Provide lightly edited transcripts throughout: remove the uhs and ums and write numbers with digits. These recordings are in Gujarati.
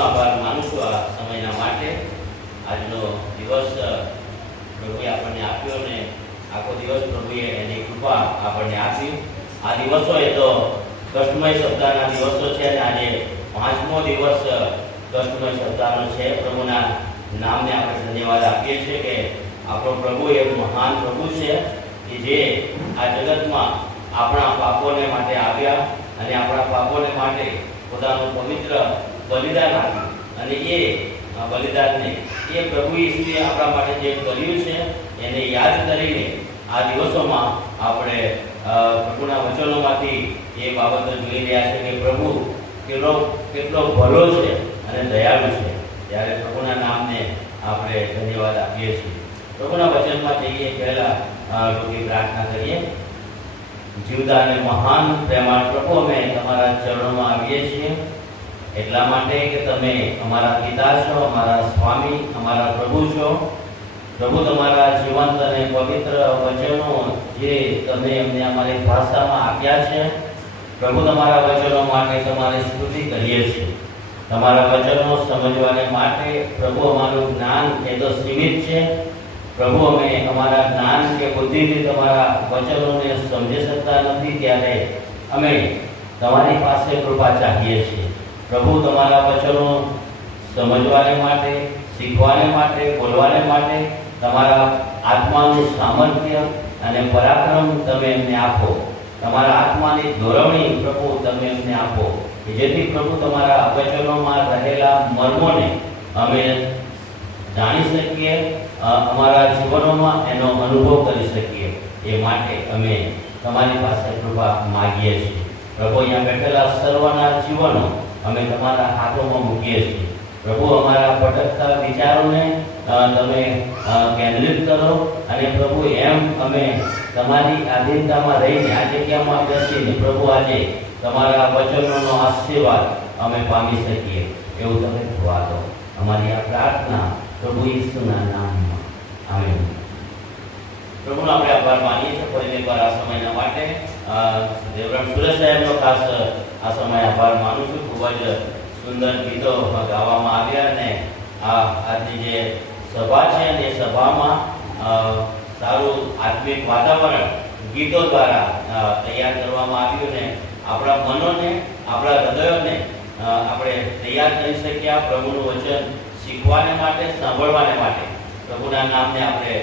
પ્રભુનો આભાર માનું છું આ સમયના માટે. આજનો દિવસ પ્રભુએ આપણને આપ્યો ને આખો દિવસ પ્રભુએ એની કૃપા આપણને આપી. આ દિવસો એ તો કષ્ટમય સપ્તાહના દિવસો છે અને આજે 5મો દિવસ કષ્ટમય સપ્તાહનો છે. પ્રભુના નામને આપણે ધન્યવાદ આપીએ છીએ કે આપણો પ્રભુ એક મહાન પ્રભુ છે કે જે આ જગતમાં આપણા પાપોને માટે આવ્યા અને આપણા પાપોને માટે પોતાનું પવિત્ર બલિદાન આપ્યું. અને એ બલિદાનને એ પ્રભુ ઈસુએ આપણા માટે જે કર્યું છે એને યાદ કરીને આ દિવસોમાં આપણે પ્રભુના વચનોમાંથી એ બાબતો જોઈ રહ્યા છે કે પ્રભુ કેટલો ભલો છે અને દયાળુ છે. ત્યારે પ્રભુના નામને આપણે ધન્યવાદ આપીએ છીએ. પ્રભુના વચનમાં જઈએ પહેલા ટૂંકી પ્રાર્થના કરીએ. જીવતા અને મહાન પ્રેમાળ પ્રભુ, અમે તમારા ચરણોમાં આવીએ છીએ એટલા માટે કે તમે અમારા પિતા છો, અમારા સ્વામી, અમારા પ્રભુ છો. પ્રભુ, તમારા જીવંત અને પવિત્ર વચનો જે તમે અમને અમારી ભાષામાં આપ્યા છે, પ્રભુ તમારા વચનો માટે તમારી સ્તુતિ કરીએ છીએ. તમારા વચનો સમજવાને માટે પ્રભુ અમારું જ્ઞાન એ તો સીમિત છે. પ્રભુ, અમે અમારા જ્ઞાન કે બુદ્ધિથી તમારા વચનોને સમજી શકતા નથી, ત્યારે અમે તમારી પાસે કૃપા ચાહીએ છીએ. પ્રભુ, તમારા વચનો સમજવાને માટે, શીખવાને માટે, બોલવાને માટે તમારા આત્માનું સામર્થ્ય અને પરાક્રમ તમે અમને આપો. તમારા આત્માની દોરવણી પ્રભુ તમે અમને આપો કે જેથી પ્રભુ તમારા વચનોમાં રહેલા મર્મોને અમે જાણી શકીએ, અમારા જીવનોમાં એનો અનુભવ કરી શકીએ. એ માટે અમે તમારી પાસે કૃપા માગીએ છીએ. પ્રભુ, અહીંયા બેઠેલા સર્વના જીવનો અમે તમારા હાથોમાં મૂકીએ છીએ. પ્રભુ, અમારા ભટકતા વિચારોને તમે કેન્દ્રિત કરો અને પ્રભુ એમ અમે તમારી આધીનતામાં રહીને આ જગ્યામાં બેસીને પ્રભુ આજે તમારા વચનોનો આશીર્વાદ અમે પામી શકીએ એવું તમે થવા દો. અમારી આ પ્રાર્થના પ્રભુ ઈસુના નામમાં, આમેન. પ્રભુનો આપણે આભાર માનીએ છીએ ફરી એકવાર આ સમયના માટે. રેવરન્ડ સુરેશ સાહેબનો ખાસ આ સમય આભાર માનું છું. ખૂબ જ સુંદર ગીતો ગાવામાં આવ્યા અને આજની જે સભા છે અને એ સભામાં સારું આત્મિક વાતાવરણ ગીતો દ્વારા તૈયાર કરવામાં આવ્યું ને આપણા મનોને, આપણા હૃદયોને આપણે તૈયાર કરી શક્યા પ્રભુનું વચન શીખવાને માટે, સાંભળવાને માટે. પ્રભુના નામને આપણે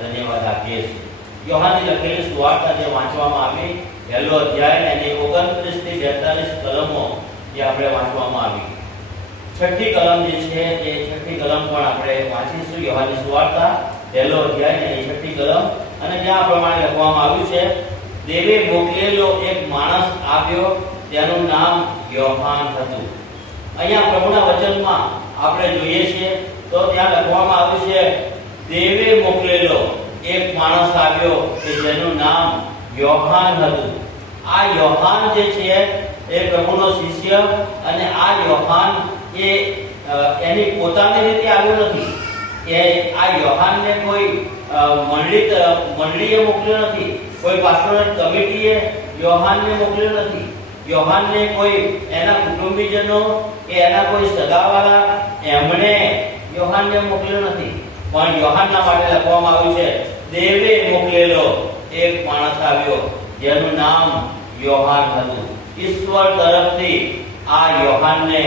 ધન્યવાદ આપીએ છીએ. યોહાનની લખેલી સુવાર્તા જે વાંચવામાં આવી, 1લો અધ્યાય અને 29 થી 42 કલમો જે આપણે વાંચવામાં આવી. 6ઠી કલમ જે છે એ 6ઠી કલમ પણ આપણે વાંચીશું. યોહાનની સુવાર્તા 1લો અધ્યાય અને 6ઠી કલમ. અને જ્યાં પ્રમાણે લખવામાં આવ્યું છે, દેવે મોકલેલો એક માણસ આવ્યો, તેનું નામ યોહાન હતું. અહીંયા પ્રભુના વચનમાં આપણે જોઈએ છીએ તો ત્યાં લખવામાં આવ્યું છે, દેવે મોકલેલો એક માણસ આવ્યો કે જેનું નામ યોહાન હતું. આ યોહાન જે છે એ પ્રભુનો શિષ્ય, અને આ યોહાન એ એની પોતાની રીતે આવ્યો નથી. કે આ યોહાનને કોઈ મંડળીએ મોકલ્યો નથી, કોઈ પાસ્ટોરલ કમિટીએ યોહાનને મોકલ્યો નથી. યોહાનને કોઈ એના કુટુંબીજનો કે એના કોઈ સગાવાળા એમણે યોહાનને મોકલ્યો નથી. પણ યોહાનના માટે લખવામાં આવ્યું છે, દેવે મોકલેલો એક માણસ આવ્યો જેનું નામ યોહાન હતું. ઈશ્વર તરફથી આ યોહાનને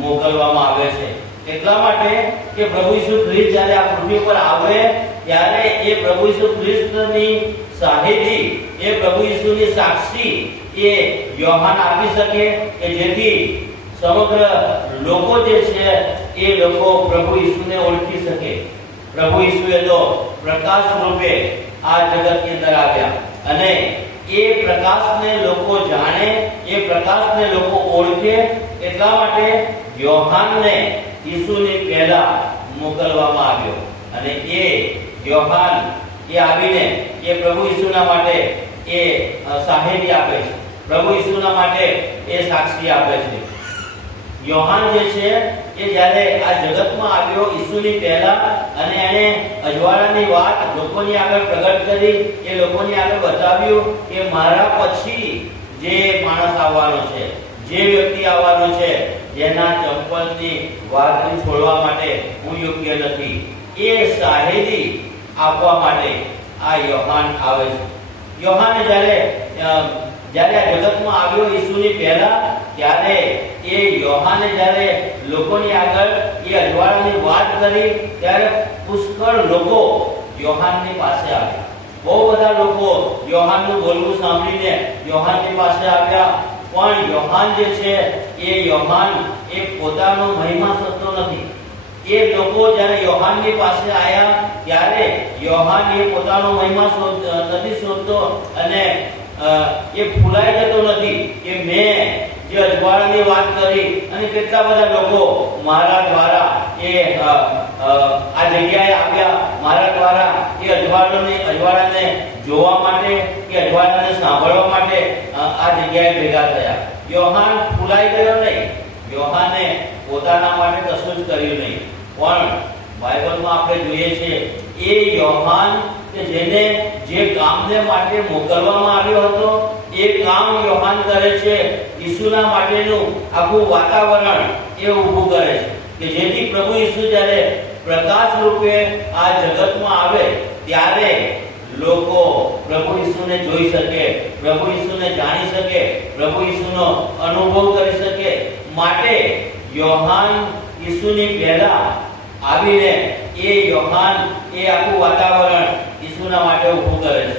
મોકલવામાં આવે છે. એટલા માટે કે પ્રભુ ઈસુ ખ્રિસ્ત જ્યારે આ પૃથ્વી પર આવે ત્યારે એ પ્રભુ ઈસુ ખ્રિસ્તની સાહેબી, એ પ્રભુ ઈસુની સાક્ષી એ યોહાન આપી શકે કે જેથી સમગ્ર લોકો જે છે એ લોકો પ્રભુ ઈસુને ઓળખી શકે. પ્રભુ ઈસુએ તો પ્રકાશ રૂપે આ જગતની અંદર આવ્યા અને એ પ્રકાશને લોકો જાણે, એ પ્રકાશને લોકો ઓળખે, એટલા માટે યોહાનને ઈસુની પહેલા મોકલવામાં આવ્યો. અને એ યોહાન એ આવીને એ પ્રભુ ઈસુના માટે એ સાહેબી આપે છે, પ્રભુ ઈસુના માટે એ સાક્ષી આપે છે. યોહાન જે છે એ જ્યારે આ જગતમાં આવ્યો ઈસુની પહેલા, અને એને અજવાળાની વાત લોકોની આગળ પ્રગટ કરી, એ લોકોની આગળ બતાવ્યું કે મારા પછી જે માણસ આવવાનો છે, જે વ્યક્તિ આવવાનો છે જેના ચંપલની વાદળી છોડવા માટે હું યોગ્ય નથી, એ શાહિદી આપવા માટે આ યોહાન આવે છે. યોહાને જ્યારે આ જગતમાં આવ્યો ઈસુની પહેલા, ત્યારે એ યોહાને જ્યારે લોકોની આગળ એ અજવાળાની વાત કરી, ત્યારે પુષ્કળ લોકો યોહાનની પાસે આવ્યા. બહુ બધા લોકો યોહાનનું બોલવું સાંભળીને યોહાનની પાસે આવ્યા. પણ યોહાન જે છે એ પોતાનો મહિમા શોધતો નથી. એ લોકો જ્યારે યોહાનની પાસે આવ્યા ત્યારે યોહાન એ પોતાનો મહિમા નથી શોધતો, અને એ ફૂલાઈ જતો નથી કે મેં જે અજવાળાની વાત કરી અને કેટલા બધા લોકો મારા દ્વારા આ જગ્યાએ આવ્યા, મારા દ્વારા એ અજવાળાને જોવા માટે કે અજવાળાને સાંભળવા માટે આ જગ્યાએ ભેગા થયા. યોહાન ફૂલાઈ ગયો નહીં. યોહાને પોતાના માટે કશું જ કર્યું નહીં. પણ બાઇબલમાં આપણે જોઈએ છીએ એ યોહાન કે જેને જે કામને માટે મોકલવામાં આવ્યો હતો, એ કામ યોહાન કરે છે. ઈસુના માટેનું આખું વાતાવરણ એ ઊભું કરે છે કે જેથી પ્રભુ ઈસુ જ્યારે પ્રકાશ રૂપે આ જગતમાં આવે ત્યારે લોકો પ્રભુ ઈસુને જોઈ શકે, પ્રભુ ઈસુને જાણી શકે, પ્રભુ ઈસુનો અનુભવ કરી શકે. માટે યોહાન ઈસુની પહેલા આવીને એ યોહાન એ આખું વાતાવરણ ઈસુના માટે ઊભું કરે છે.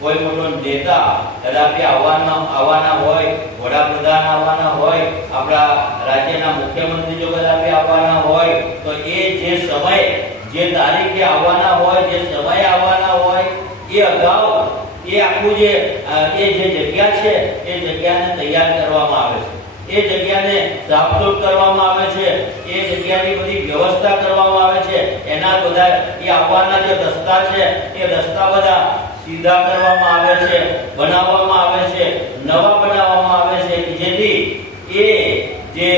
કોઈ મોટો નેતા કદાપી આવવાના હોય, વડાપ્રધાન આવવાના હોય, આપણા રાજ્યના મુખ્યમંત્રી જો કદાપી આવવાના હોય, તો એ જે સમય, જે તારીખે આવવાના હોય, જે સમય આવવાના હોય, એ અગાઉ એ આખું જે જગ્યા છે એ જગ્યાને તૈયાર કરવામાં આવે છે. એ જગ્યાને સાફસૂફ કરવામાં આવે છે. એ જગ્યાની બધી વ્યવસ્થા કરવામાં આવે છે. એના બધા એ આવવાના જે રસ્તા છે એ રસ્તા બધા સીધા કરવામાં આવે છે, બનાવવામાં આવે છે, નવા બનાવવામાં આવે છે, જેથી એ જે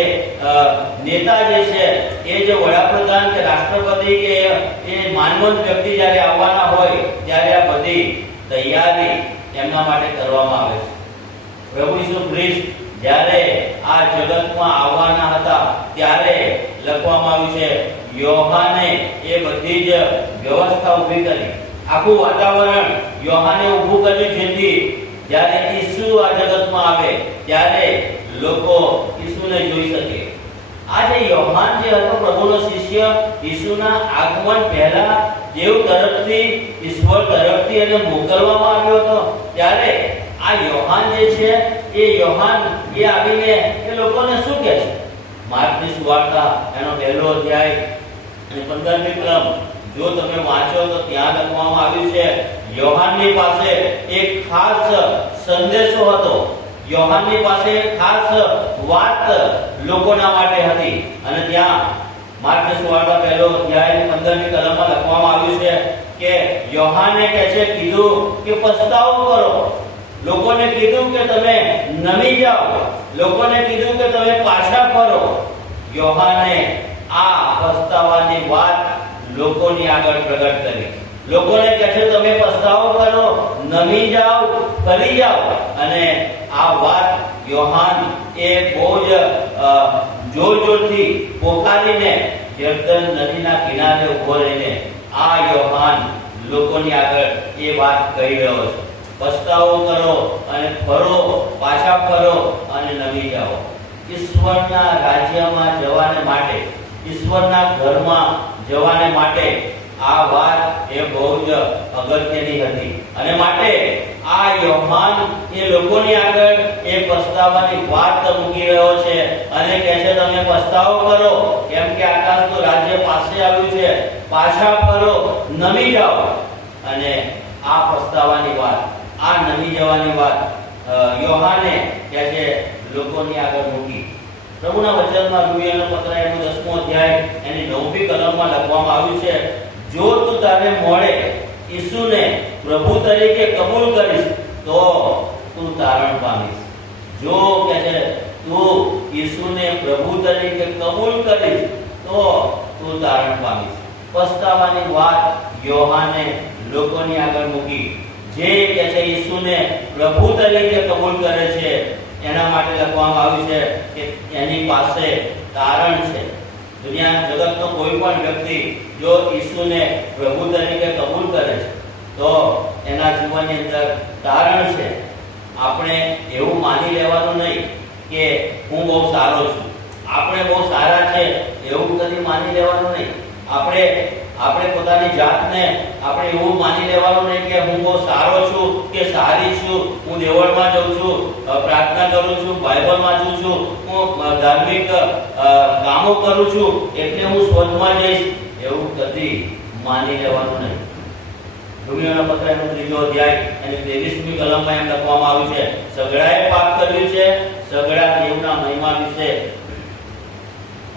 નેતા જે છે, એ જે વડાપ્રધાન કે રાષ્ટ્રપતિ કે એ માનવંત વ્યક્તિ જ્યારે આવવાના હોય ત્યારે આ બધી તૈયારી એમના માટે કરવામાં આવે છે. પ્રભુ ઈસુ ખ્રિસ્ત જ્યારે આ જગતમાં આવવાના હતા ત્યારે લખવામાં આવ્યું છે યોહાને એ બધી જ વ્યવસ્થા ઊભી કરી, આખું વાતાવરણ યોહાને ઊભું કર્યું, જેથી જ્યારે ઈસુ આ જગતમાં આવે ત્યારે લોકો ઈસુને જોઈ શકે. આ જે યોહાન જે હતો પ્રભુનો શિષ્ય, ઈસુના આગમન પહેલા દેવ તરફથી, ઈશ્વર તરફથી એને મોકલવામાં આવ્યો હતો, ત્યારે આ યોહાન જે છે એ યોહાન એ આવીને એ લોકોને શું કહે છે? માર્કની સુવાર્તા એનો 1લો અધ્યાય અને 15મી કલમ જો તમે વાંચો તો ત્યાં લખવામાં આવ્યું છે યોહાનની પાસે એક ખાસ સંદેશો હતો. યોહાનની પાસે એક ખાસ વાત લોકોના માટે હતી. અને ત્યાં માર્કની સુવાર્તા 1લો અધ્યાય 15મી કલમમાં લખવામાં આવ્યું છે કે યોહાને કહે છે, કીધું કે પસ્તાવો કરો. લોકોને કીધું કે તમે નમી જાઓ, લોકોને કીધું કે તમે પાછા ફરો. યોહાને આ પસ્તાવાની વાત લોકોની આગળ પ્રગટ કરી. લોકોને કહે છે તમે પસ્તાવો કરો, નમી જાઓ, ફરી જાઓ. અને આ વાત યોહાન એ બહુ જ જોરથી પોકારીને જર્દન નદીના કિનારે ઉભો રહીને આ યોહાન લોકોની આગળ એ વાત કહી રહ્યો છે. પસ્તાવો કરો અને ફરો, પાછા ફરો અને નમી જાઓ. ઈશ્વરના રાજ્યમાં જવાને માટે, ઈશ્વરના ઘરમાં જવાને માટે આ વાત એ બહુ જ અગત્યની હતી. અને માટે આ યોહાન એ લોકોની આગળ એ પસ્તાવાની વાત મૂકી રહ્યો છે અને કહે છે તમે પસ્તાવો કરો, કેમ કે આકાશનું રાજ્ય પાસે આવ્યું છે, પાછા ફરો, નમી જાઓ. અને આ પસ્તાવાની વાત, આ નમી જવાની વાત યોહાને કહે છે લોકોની આગળ મૂકી. પ્રભુના વચનમાં રૂમિયોનો પત્ર એનો 10મો અધ્યાય એની 9મી કલમમાં લખવામાં આવ્યું છે, જો તું તારે મોડે ઈસુને પ્રભુ તરીકે કબૂલ કરીશ તો તું તારણ પામીશ. જો કહે છે તું ઈસુને પ્રભુ તરીકે કબૂલ કરીશ તો તું તારણ પામીશ. પસ્તાવાની વાત યોહાને લોકોની આગળ મૂકી. જે કહે છે ઈસુને પ્રભુ તરીકે કબૂલ કરે છે એના માટે લખવામાં આવ્યું છે કે એની પાસે તારણ છે. દુનિયા જગતનો કોઈ પણ વ્યક્તિ જો ઈસુને પ્રભુ તરીકે કબૂલ કરે છે તો એના જીવનની અંદર તારણ છે. આપણે એવું માની લેવાનું નહીં કે હું બહુ સારો છું, આપણે બહુ સારા છે એવું કદી માની લેવાનું નહીં. આપણે પોતાની જાતને આપણે એવું માની લેવાનું નહીં કે હું બહુ સારો છું કે સારી છું, હું દેવળમાં જાઉં છું, પ્રાર્થના કરું છું, બાઇબલ વાંચું છું, હું ધાર્મિક કામો કરું છું એટલે હું સ્વર્ગમાં જઈશ, એવું કદી માની લેવાનું નહીં. રોમીયોના પત્ર એનો 3રો અધ્યાય અને 23મી કલમમાં એમ લખવામાં આવ્યું છે, સગડાએ પાપ કર્યું છે, સગડા દેવના મહિમા વિશે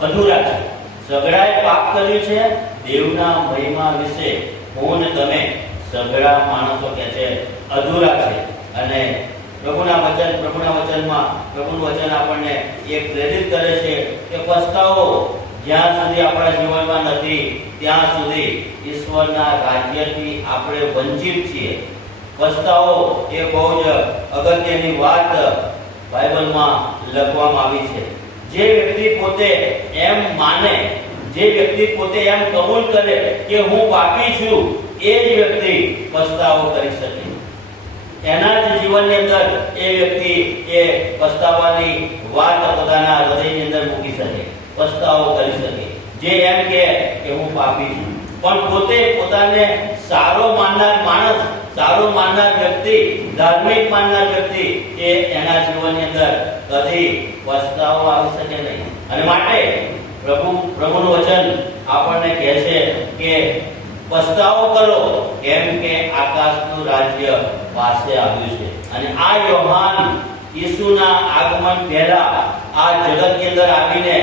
અધૂરા છે. સગડાએ પાપ કર્યું છે, દેવના મહિમા વિશે હું ને તમે સગડા માણસો કે છે અધૂરા છે. અને પ્રભુના વચનમાં પ્રભુનું વચન આપણને એ પ્રેરિત કરે છે કે પસ્તાવો જ્યાં સુધી આપણા જીવનમાં નથી ત્યાં સુધી ઈશ્વરના રાજ્યથી આપણે વંચિત છીએ. પસ્તાવો એ બહુ જ અગત્યની વાત બાઇબલમાં લખવામાં આવી છે. જે વ્યક્તિ પોતે એમ માને, જે વ્યક્તિ પોતે એમ કબૂલ કરે કે હું પાપી છું, એ જ વ્યક્તિ પસ્તાવો કરી શકે. એના જ જીવનની અંદર એ વ્યક્તિ એ પસ્તાવાની વાત પોતાના હૃદયની અંદર મૂકી શકે, પસ્તાવો કરી શકે. જે એમ કે હું પાપી છું પણ પોતે પોતાને સારો માનનાર માણસ, સારો માનનાર વ્યક્તિ, ધાર્મિક માનનાર વ્યક્તિ, એ એના જીવનની અંદર કદી પસ્તાવો આવી શકે નહીં. અને માટે પ્રભુનું વચન આપણને કહે છે કે પસ્તાવો કરો કેમ કે આકાશનું રાજ્ય પાસે આવ્યું છે. અને આ યોહાન ઈસુના આગમન પહેલા આ જગતની અંદર આવીને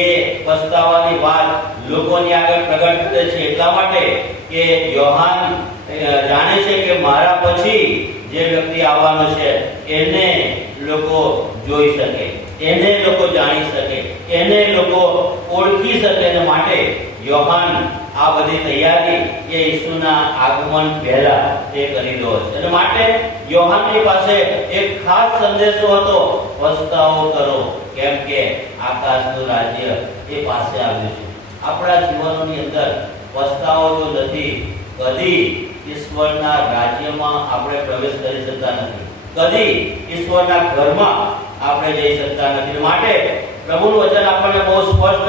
એ પસ્તાવાની વાત લોકોની આગળ પ્રગટ કરે છે. એટલા માટે કે યોહાન જાણે છે કે મારા પછી જે વ્યક્તિ આવવાનો છે એને લોકો જોઈ શકે, એને લોકો જાણી શકે, એને લોકો ઓળખી શકે. અને માટે યોહાન આ બધી તૈયારી એ ઈસુના આગમન પહેલા એ કરી રહ્યો છે. અને માટે યોહાનની પાસે એક ખાસ સંદેશો હતો, પસ્તાવો કરો કેમ કે આકાશનું રાજ્ય એ પાસે આવ્યું છે. આપણા જીવનની અંદર પસ્તાવો જો નથી, કદી ઈશ્વરના રાજ્યમાં આપણે પ્રવેશ કરી શકતા નથી, કદી ઈશ્વરના ઘરમાં આપણે જઈ શકતા નથી. માટે પ્રભુનું વચન આપણને બહુ સ્પષ્ટ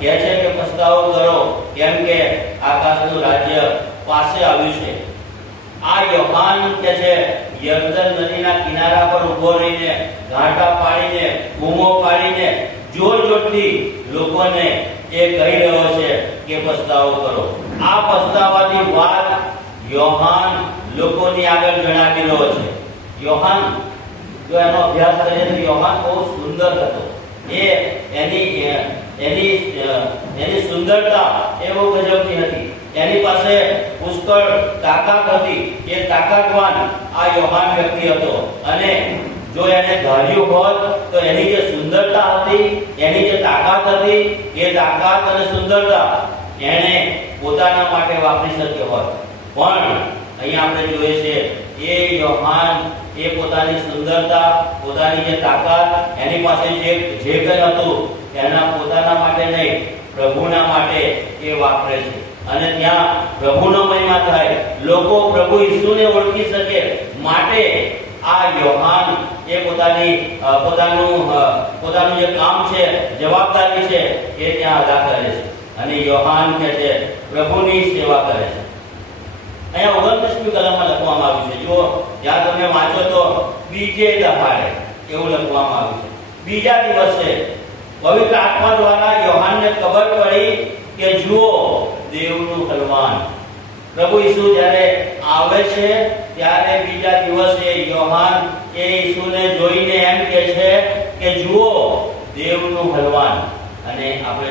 કહે છે કે પસ્તાવો કરો કેમ કે આકાશનું રાજ્ય પાસે આવ્યું છે. આ યોહાન કે છે યર્દન નદીના કિનારા પર ઊભો રહીને ઘાટા પાડીને બૂમો પાડીને જોરથી લોકોને એ કહી રહ્યો છે કે પસ્તાવો કરો. આ પસ્તાવાની વાત યોહાન લોકોની આગળ જણાવી રહ્યો છે. યોહાન જો એનો અભ્યાસ કરીએ તો યોહાન બહુ સુંદર હતો. એની સુંદરતા એવો ગજબની હતી. એની પાસે પુષ્કળ તાકાત હતી. એ તાકાતવાન આ યોહાન વ્યક્તિ હતો. અને જો એને ધાર્યું હોત તો એની જે સુંદરતા હતી, એની જે તાકાત હતી, એ તાકાત અને સુંદરતા એને પોતાના માટે વાપરી શક્યો હોત. પણ અહીંયા આપણે જોઈએ છે એ યોહાન એ પોતાની સુંદરતા, પોતાની જે તાકાત, એની પાસે જે કંઈ હતું એના પોતાના માટે નહીં, પ્રભુના માટે એ વાપરે છે. અને ત્યાં પ્રભુનો મહિમા થાય, લોકો પ્રભુ ઈસુને ઓળખી શકે. માટે આ યોહાન એ પોતાનું જે કામ છે, જવાબદારી છે, એ ત્યાં અદા કરે છે. અને યોહાન કે છે પ્રભુની સેવા કરે છે. અહીંયા 29મી કલમમાં લખવામાં આવ્યું છે, જો જ્યાં તમે વાંચો તો બીજે દહાડે એવું લખવામાં આવ્યું છે. બીજા દિવસે પવિત્ર આત્મા દ્વારા યોહાનને ખબર પડી કે જુઓ દેવનું બલવાન. પ્રભુ ઈસુ જ્યારે આવે છે ત્યારે બીજા દિવસે યોહાન એ ઈસુને જોઈને એમ કહે છે કે જુઓ દેવનું બલવાન. અને આપણે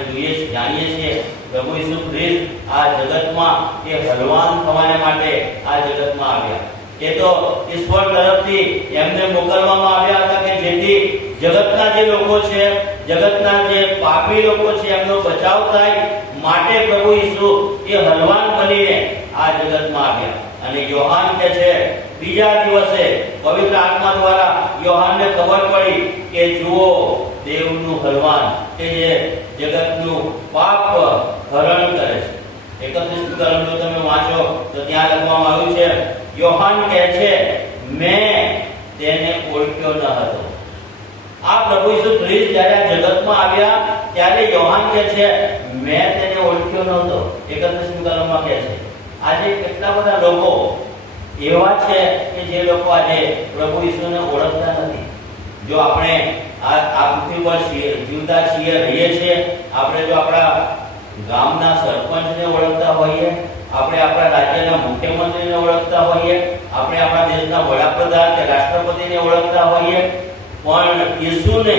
જાણીએ છીએ પ્રભુ ઈસુ ખ્રિસ્ત આ જગતમાં એ બલવાન થવાને માટે આ જગતમાં આવ્યા. એ તો ઈશ્વર તરફથી એમને મોકલવામાં આવ્યા હતા કે જેથી જગતના જે લોકો છે, જગતના જે પાપી લોકો છે, એમનો બચાવ થાય. માટે પ્રભુ ઈસુ એ બલવાન બનીને આ જગતમાં આવ્યા. અને યોહાન કે છે બીજા દિવસે પવિત્ર આત્મા દ્વારા યોહાનને ખબર પડી કે જુઓ દેવનું બલવાન કે જે જગતનું પાપ હરણ કરે છે। 31 કલમ જો તમે વાંચો તો ત્યાં લખવામાં આવ્યું છે, યોહાન કહે છે મેં તેને ઓળખ્યો ન હતો। આ પ્રભુ ઈસુ ખ્રિસ્ત જ્યારે જગતમાં આવ્યા ત્યારે યોહાન કહે છે મેં તેને ઓળખ્યો નહોતો। 31 કલમમાં કહે છે આજે કેટલા બધા લોકો એવા છે કે જે લોકો આજે પ્રભુ ઈસુને ઓળખતા નથી। જો આપણે આ પૃથ્વી પર જીવતા છીએ, રહીએ છીએ, આપણે જો આપણા ગામના સરપંચને ઓળખતા હોઈએ, આપણે આપણા રાજ્યના મુખ્યમંત્રીને ઓળખતા હોઈએ, આપણે આપણા દેશના વડાપ્રધાન કે રાષ્ટ્રપતિને ઓળખતા હોઈએ, પણ ઈસુને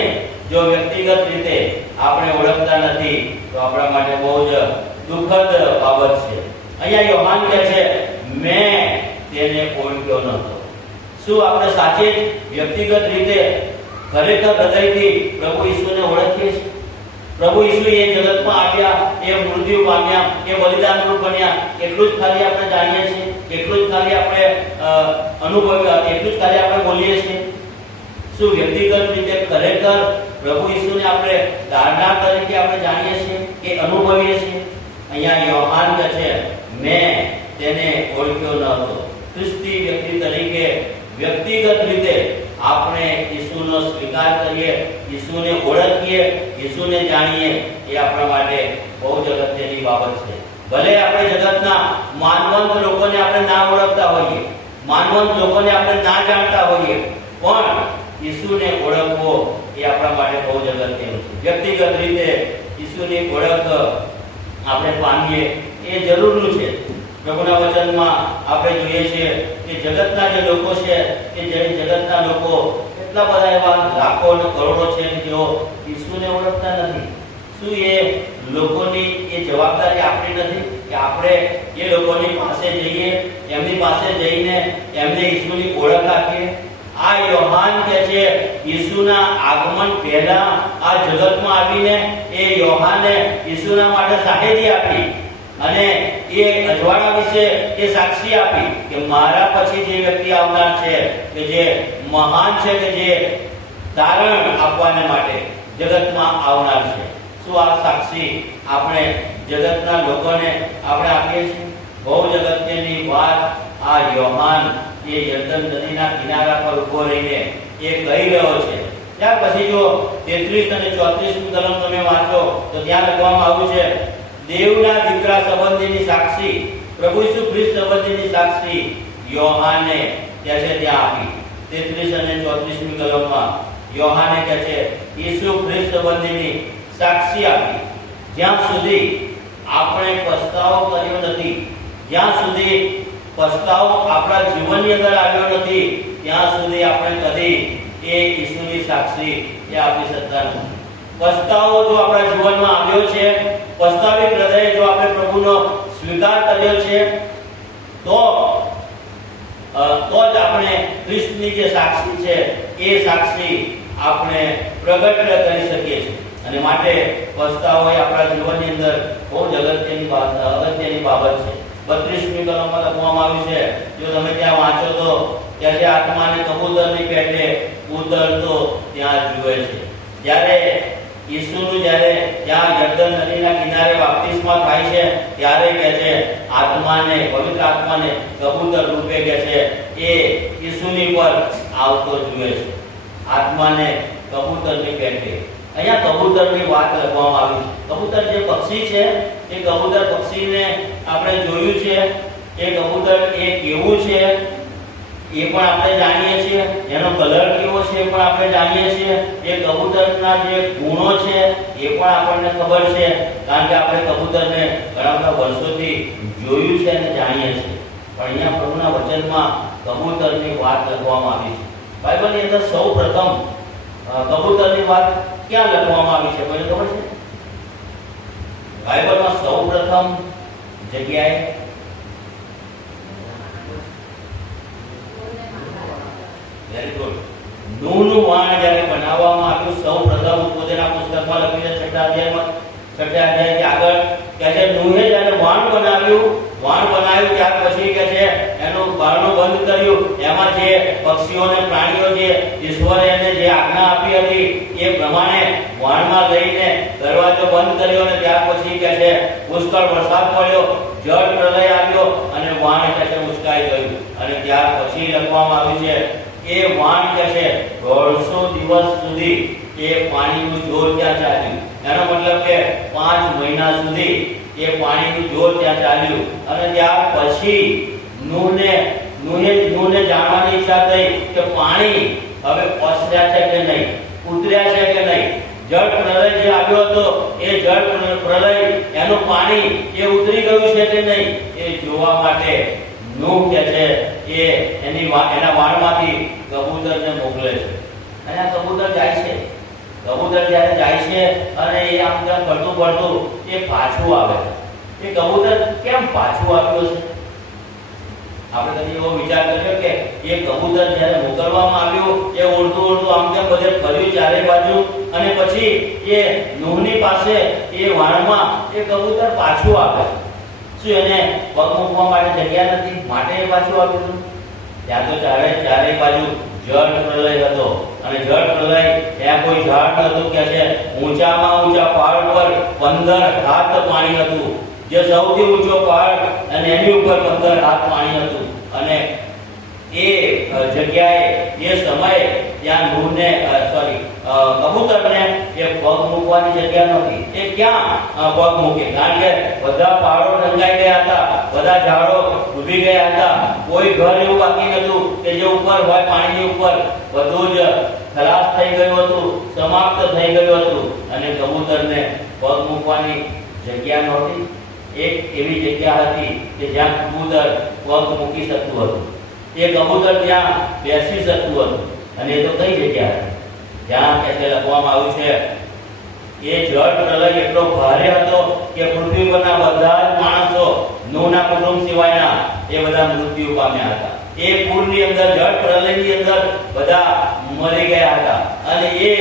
જો વ્યક્તિગત રીતે આપણે ઓળખતા નથી તો આપણા માટે બહુ જ દુઃખદ બાબત છે। અહીંયા યોહાન કહે છે મેં તેને ઓળખ્યો નહોતો। શું આપણે સાચે જ વ્યક્તિગત રીતે ખરેખર હૃદયથી પ્રભુ ઈસુને ઓળખીએ છીએ? પ્રભુ ઈસુ એ જગતમાં આવ્યા, એ મૃત્યુ પામ્યા, એ બલિદાન રૂપ બન્યા, એટલું જ ખાલી આપણે જાણીએ છીએ, એટલું જ ખાલી આપણે અનુભવ્યા, એટલું જ ખાલી આપણે બોલીએ છીએ? શું વ્યક્તિગત રીતે ખરેખર પ્રભુ ઈસુને આપણે ધારણા તરીકે આપણે જાણીએ છીએ કે અનુભવીએ છીએ? અહીંયા યોહાન કહે છે મેં તેને ઓળખ્યો ન હતો। ખ્રિસ્તી વ્યક્તિ તરીકે વ્યક્તિગત રીતે આપણે ઈસુનો સ્વીકાર કરીએ, ઈસુને ઓળખીએ, ઈસુને જાણીએ, એ આપણા માટે બહુ જ અગત્યની બાબત છે। ભલે આપણે જગતના માનવંત લોકોને આપણે ના ઓળખતા હોઈએ, માનવંત લોકોને આપણે ના જાણતા હોઈએ, પણ ઈસુને ઓળખવો એ આપણા માટે બહુ જ અગત્યનું છે। વ્યક્તિગત રીતે ઈસુની ઓળખ આપણે પામીએ એ જરૂરનું છે। પ્રભુના વચનમાં આપણે જોઈએ છીએ કે જગતના જે લોકો છે, કે જે જગતના લોકો એટલા બધા એવા લાખો અને કરોડો છે કે જેઓ ઈસુને ઓળખતા નથી। શું એ લોકોની એ જવાબદારી આપણી નથી કે આપણે એ લોકોની પાસે જઈએ, એમની પાસે જઈને એમને ઈસુની ઓળખ આપીએ? આ યોહાન કહે છે ઈસુના આગમન પહેલા આ જગતમાં આવીને એ યોહાને ઈસુના માટે સાક્ષી આપી અને એ અજવાળા વિશે એ સાક્ષી આપી કે મારા પછી જે વ્યક્તિ આવનાર છે કે જે મહાન છે, કે જે તારણ આપવાને માટે જગતમાં આવનાર છે। શું આ સાક્ષી આપણે જગતના લોકોને આપણે આપીએ છીએ? બહુ જ અગત્યની વાત આ યોહાન એ યર્દન નદીના કિનારા પર ઉભો રહીને એ કહી રહ્યો છે। ત્યાર પછી જો 33 અને 34 કલમ તમે વાંચો તો ત્યાં લખવામાં આવ્યું છે દેવના દીકરા સંબંધીની સાક્ષી, પ્રભુ ઈસુ ખ્રિસ્ત સંબંધીની સાક્ષી યોહાને કહે છે ત્યાં આપી। 33 અને 34 કલમમાં યોહાને કહે છે ઈસુ ખ્રિસ્ત સંબંધીની સાક્ષી આપી। જ્યાં સુધી આપણે પસ્તાવો કર્યો નથી, જ્યાં સુધી પસ્તાવો આપણા જીવનની અંદર આવ્યો નથી, ત્યાં સુધી આપણે કદી એ ઈસુની સાક્ષી એ આપી શકતા નથી। પસ્તાવો જો આપણા જીવનમાં આવ્યો છે, પસ્તાવિત હૃદયે જો આપણે પ્રભુનો સ્વીકાર કર્યો છે, તો જ આપણે ખ્રિસ્તની જે સાક્ષી છે એ સાક્ષી આપણે પ્રગટ કરી શકીએ છીએ। અને માટે પસ્તાવો એ આપણા જીવનની અંદર બહુ જ અગત્યની બાબત છે। 32મી કલમમાં લખવામાં આવ્યું છે, જો તમે ત્યાં વાંચો તો ત્યારે આત્માને કબૂતરની પેટે ઉતરતો ત્યાં જુએ છે। જ્યારે ઈસુનું જ્યારે ત્યાં યર્દન નદીના કિનારે બાપ્તિસ્મા થાય છે ત્યારે કહે છે આત્માને, પવિત્ર આત્માને કબૂતર રૂપે કહે છે એ ઈસુની પર આવતો જુએ છે। આત્માને કબૂતરની પેટે, અહીંયા કબૂતરની વાત લખવામાં આવી છે। કબૂતર જે પક્ષી છે એ કબૂતર પક્ષીને આપણે જોયું છે, એ કબૂતર એ કેવું છે એ પણ આપણે જાણીએ છીએ, એનો કલર કેવો છે એ પણ આપણે જાણીએ છીએ, એ કબૂતરના જે ગુણો છે એ પણ આપણને ખબર છે, કારણ કે આપણે કબૂતરને ઘણા બધા વર્ષોથી જોયું છે અને જાણીએ છીએ। પણ અહીંયા પ્રભુના વચનમાં કબૂતરની વાત લખવામાં આવી છે। બાઇબલની અંદર સૌપ્રથમ કબૂતરની વાત ક્યાં લખવામાં આવી છે કોઈને ખબર છે? બાઇબલમાં સૌપ્રથમ જગ્યાએ વેરી ગુડ, નૂહનું વાણ જ્યારે બનાવવામાં આવ્યું, સૌપ્રથમ ઉત્પત્તિના પુસ્તકમાં લખ્યું છે 6 અધ્યાયથી આગળ કે છે નૂહે જ્યારે વાણ બનાવ્યું ત્યાર પછી કે છે એનો બારણું બંધ કર્યું, એમાં જે પક્ષીઓને પ્રાણીઓ જે ઈશ્વરે એને જે આજ્ઞા આપી હતી એ પ્રમાણે વાણમાં લઈને દરવાજો બંધ કર્યો અને ત્યાર પછી કે છે પુષ્કળ વરસાદ પડ્યો, જળ પ્રલય આવ્યો અને વાણ કે છે ઉચકાઈ ગયું. અને ત્યાર પછી લખવામાં આવ્યું છે એ વાણ કે છે 150 દિવસ સુધી એ પાણીનું જોર ત્યાં ચાલ્યું. એનો મતલબ કે 5 મહિના સુધી એ પાણીનું જોર ત્યાં ચાલ્યું. અને ત્યાર પછી નૂહને જાણવાની ઈચ્છા થઈ કે પાણી હવે ઓસર્યા છે કે નહીં, ઉતર્યા છે કે નહીં. જળ પ્રલય જે આવ્યો હતો એ જળ પ્રલય એનું પાણી એ ઉતરી ગયું છે કે નહીં એ જોવા માટે નૂહ કે છે એ એના વાણમાંથી કબૂતરને મોકલે છે. અને આ કબૂતર જાય છે. કબૂતર જ્યારે જાય છે અને એ આમ તેમ ફરતું એ પાછું આવે છે. એ કબૂતર કેમ પાછું આવ્યું છે? આપણે કદી એવો વિચાર કર્યો કે એ કબૂતર જ્યારે મોકલવામાં આવ્યું એ ઉડતું આમ તેમ બધે ફર્યું ચારે બાજુ અને પછી એ નૂહની પાસે એ વાણમાં એ કબૂતર પાછું આવે. શું એને પગ મૂકવા માટે જગ્યા નથી માટે એ પાછું આવ્યું હતું? ત્યાં તો ચારે બાજુ જળ પ્રલય હતો અને જળ પ્રલય ત્યાં કોઈ ઝાડ નહોતું કે છે ઊંચામાં ઊંચા પહાડ પર 15 હાથ પાણી હતું. જે સૌથી ઊંચો પહાડ અને એની ઉપર 15 હાથ પાણી હતું. અને એ જગ્યાએ એ સમયે ત્યાં નૂહને કબૂતરને એ પગ મૂકવાની જગ્યા નહોતી. એ ક્યાં પગ મૂકે? કારણ કે બધા પહાડો રંગાઈ ગયા હતા, બધા ઝાડો ડૂબી ગયા હતા, કોઈ ઘર એવું બાકી નહોતું કે જે ઉપર હોય પાણીની ઉપર. બધું જ ખલાસ થઈ ગયું હતું, સમાપ્ત થઈ ગયું હતું. અને કબૂતરને પગ મૂકવાની જગ્યા નહોતી. એક એવી જગ્યા હતી કે જ્યાં કબૂતર પગ મૂકી શકતું હતું. એ કબૂતર ત્યાં બેસી શકતું હતું. અને એ તો કઈ જગ્યા હતી? જ્યાં કે લખવામાં આવ્યું છે એ જળ પ્રલય એટલો ભારે હતો કે પૃથ્વી પરના બધા જ માણસો નૂહના કુટુંબ સિવાયના એ બધા મૃત્યુ પામ્યા હતા. એ પૂરની અંદર જળ પ્રલયની અંદર બધા મરી ગયા હતા. અને એ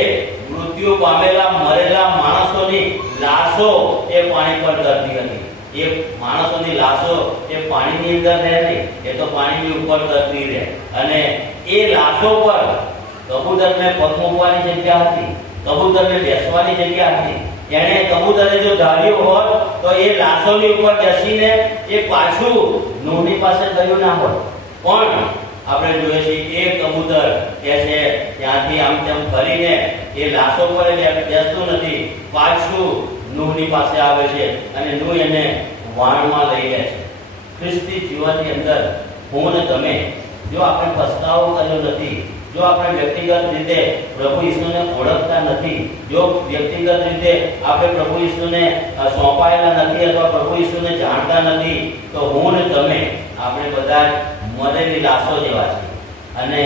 મૃત્યુ પામેલા મરેલા માણસોની લાશો એ પાણી પર તરતી હતી. એ માણસોની લાશો એ પાણીની અંદર રહે નહીં, એ તો પાણીની ઉપર તરતી રહે. અને એ લાશો પર કબૂતરને પગ મૂકવાની જગ્યા હતી, કબૂતરને બેસવાની જગ્યા હતી. એને કબૂતરે જો ધાર્યું હોત તો એ લાશોની ઉપર બેસીને એ પાછું નૂહની પાસે ગયું ના હોત. પણ આપણે જોઈએ છીએ એ કબૂતર કે છે ત્યાંથી આમ તેમ ફરીને એ લાશો પર બેસતું નથી, પાછું નૂહની પાસે આવે છે અને નૂહ એને વાણમાં લઈ લે છે. ખ્રિસ્તી જીવનની અંદર હું ને તમે જો આપણે પસ્તાવો કર્યો નથી, જો આપણે વ્યક્તિગત રીતે પ્રભુ ઈસુને ઓળખતા નથી, જો વ્યક્તિગત રીતે આપણે પ્રભુ ઈસુને સોંપાયેલા નથી અથવા પ્રભુ ઈસુને જાણતા નથી, તો હું ને તમે આપણે બધા મરેલી લાશો જેવા છે. અને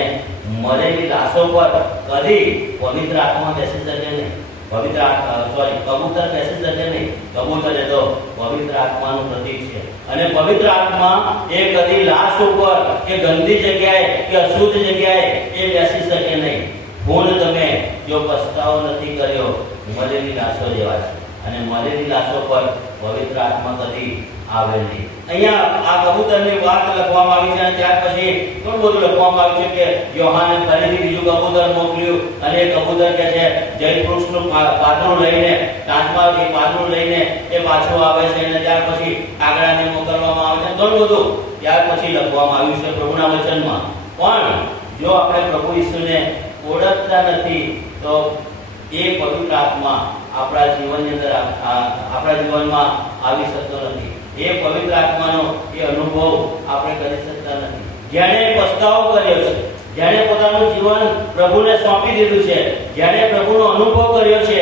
મરેલી લાશો પર કદી પવિત્ર આત્મા બેસી શકે નહીં. કબૂતર બેસી શકે નહીં. કબૂતર એ તો પવિત્ર આત્માનું પ્રતીક છે. અને પવિત્ર આત્મા એ કદી લાશ ઉપર કે ગંદી જગ્યાએ કે અશુદ્ધ જગ્યાએ એ બેસી શકે નહીં. હું તમે જો પસ્તાવો નથી કર્યો મરેલી લાશો જેવા છે. અને મરેલી લાશો પર પવિત્ર આત્મા કદી આવે નહીં. અહીંયા આ કબૂતરની વાત લખવામાં આવી છે અને ત્યાર પછી ઘણું બધું લખવામાં આવ્યું છે કે યોહાને ફરીથી બીજું કબૂતર મોકલ્યું અને એ કબૂતર કે છે જયવૃક્ષનું પાતળું લઈને કાંચમાં એ પાતળું લઈને એ પાછું આવે છે. અને ત્યાર પછી કાગડાને મોકલવામાં આવે છે. ઘણું બધું ત્યાર પછી લખવામાં આવ્યું છે પ્રભુના વચનમાં. પણ જો આપણે પ્રભુ ઈસુને ઓળખતા નથી તો એ પવિત્ર આત્મા આપણા જીવનની અંદર આપણા જીવનમાં આવી શકતો નથી. એ પવિત્ર આત્માનો એ અનુભવ આપણે કરી શકતા નથી. જેણે પસ્તાવો કર્યો છે, જેણે પોતાનું જીવન પ્રભુને સોંપી દીધું છે, જેણે પ્રભુનો અનુભવ કર્યો છે,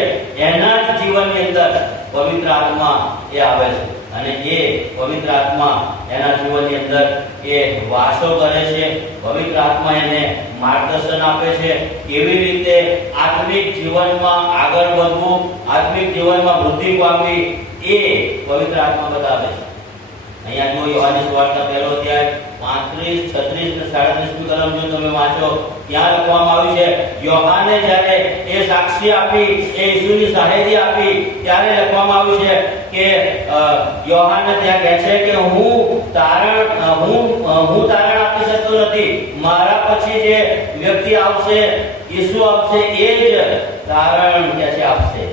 એના જ જીવનની અંદર પવિત્ર આત્મા એ આવે છે. અને એ પવિત્ર આત્મા એના જીવનની અંદર એ વાસો કરે છે. પવિત્ર આત્મા એને માર્ગદર્શન આપે છે કેવી રીતે આત્મિક જીવનમાં આગળ વધવું, આત્મિક જીવનમાં વૃદ્ધિ પામવી, એ પવિત્ર આત્મા બતાવે છે. અહીંયા જો યોહાનની સુવાર્તા પહેલો અધ્યાય 35, 36 અને 37 કલમ જો તમે વાંચો, ત્યાં લખવામાં આવ્યું છે યોહાને જ્યારે એ સાક્ષી આપી, એ ઈસુની સાહેબી આપી, ત્યારે લખવામાં આવ્યું છે કે યોહાને ત્યાં કહે છે કે હું તારણ આપી શકતો નથી. મારા પછી જે વ્યક્તિ આવશે, ઈસુ આવશે, એ જ તારણ કે છે આપશે.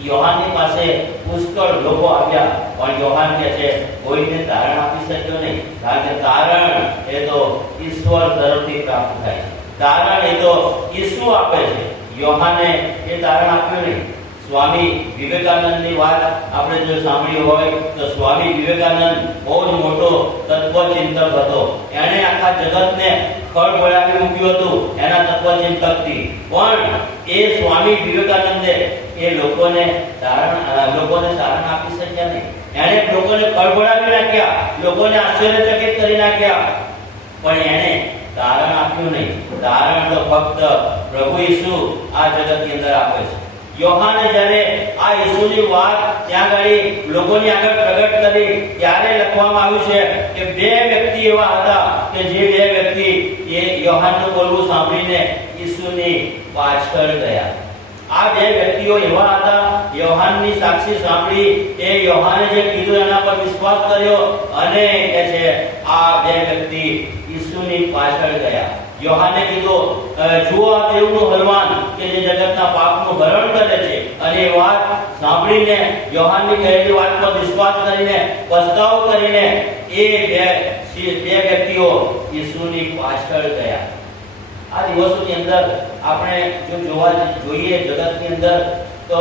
યોહાનની પાસે પુષ્કળ લોકો આવ્યા, પણ યોહાન કે છે કોઈને તારણ આપી શક્યો નહીં, કારણ કે તારણ એ તો ઈશ્વર તરફથી પ્રાપ્ત થાય છે. તારણ એ તો ઈસુ આપે છે. યોહાને એ તારણ આપ્યું નહીં. સ્વામી વિવેકાનંદની વાત આપણે જો સાંભળી હોય તો સ્વામી વિવેકાનંદ બહુ જ મોટો તત્વચિંતક હતો. એણે આખા જગતને ખળભળાવી મૂક્યું હતું એના તત્વચિંતકથી. પણ એ સ્વામી વિવેકાનંદે એ લોકોને તારણ આપી શક્યા નહીં. એણે લોકોને ખળભળાવી નાખ્યા, લોકોને આશ્ચર્યચકિત કરી નાખ્યા, પણ એણે તારણ આપ્યું નહીં. તારણ તો ફક્ત પ્રભુ ઈસુ આ જગતની અંદર આપે છે. યોહાને જ્યારે આ ઈસુની વાત ત્યાં આગળ લોકોની આગળ પ્રગટ કરી ત્યારે લખવામાં આવ્યું છે કે બે વ્યક્તિ એવા હતા કે જે બે વ્યક્તિ એ યોહાનનું બોલવું સાંભળીને ઈસુની પાછળ ગયા. આ બે વ્યક્તિઓ એવા હતા, યોહાનની સાક્ષી સાંભળી, એ યોહાને જે કીધું એના પર વિશ્વાસ કર્યો અને કહે છે આ બે વ્યક્તિ ઈસુની પાછળ ગયા. યોહાને કીધું, જુઓ આ દેવનું બલવાન કે જે જગતના પાપનું ભરણ કરે છે. અને એ વાત સાંભળીને, યોહાનની કહેલી વાત પર વિશ્વાસ કરીને, પસ્તાવો કરીને એ બે વ્યક્તિઓ ઈસુની પાછળ ગયા. આ દિવસોની અંદર આપણે જો જોઈએ જગતની અંદર તો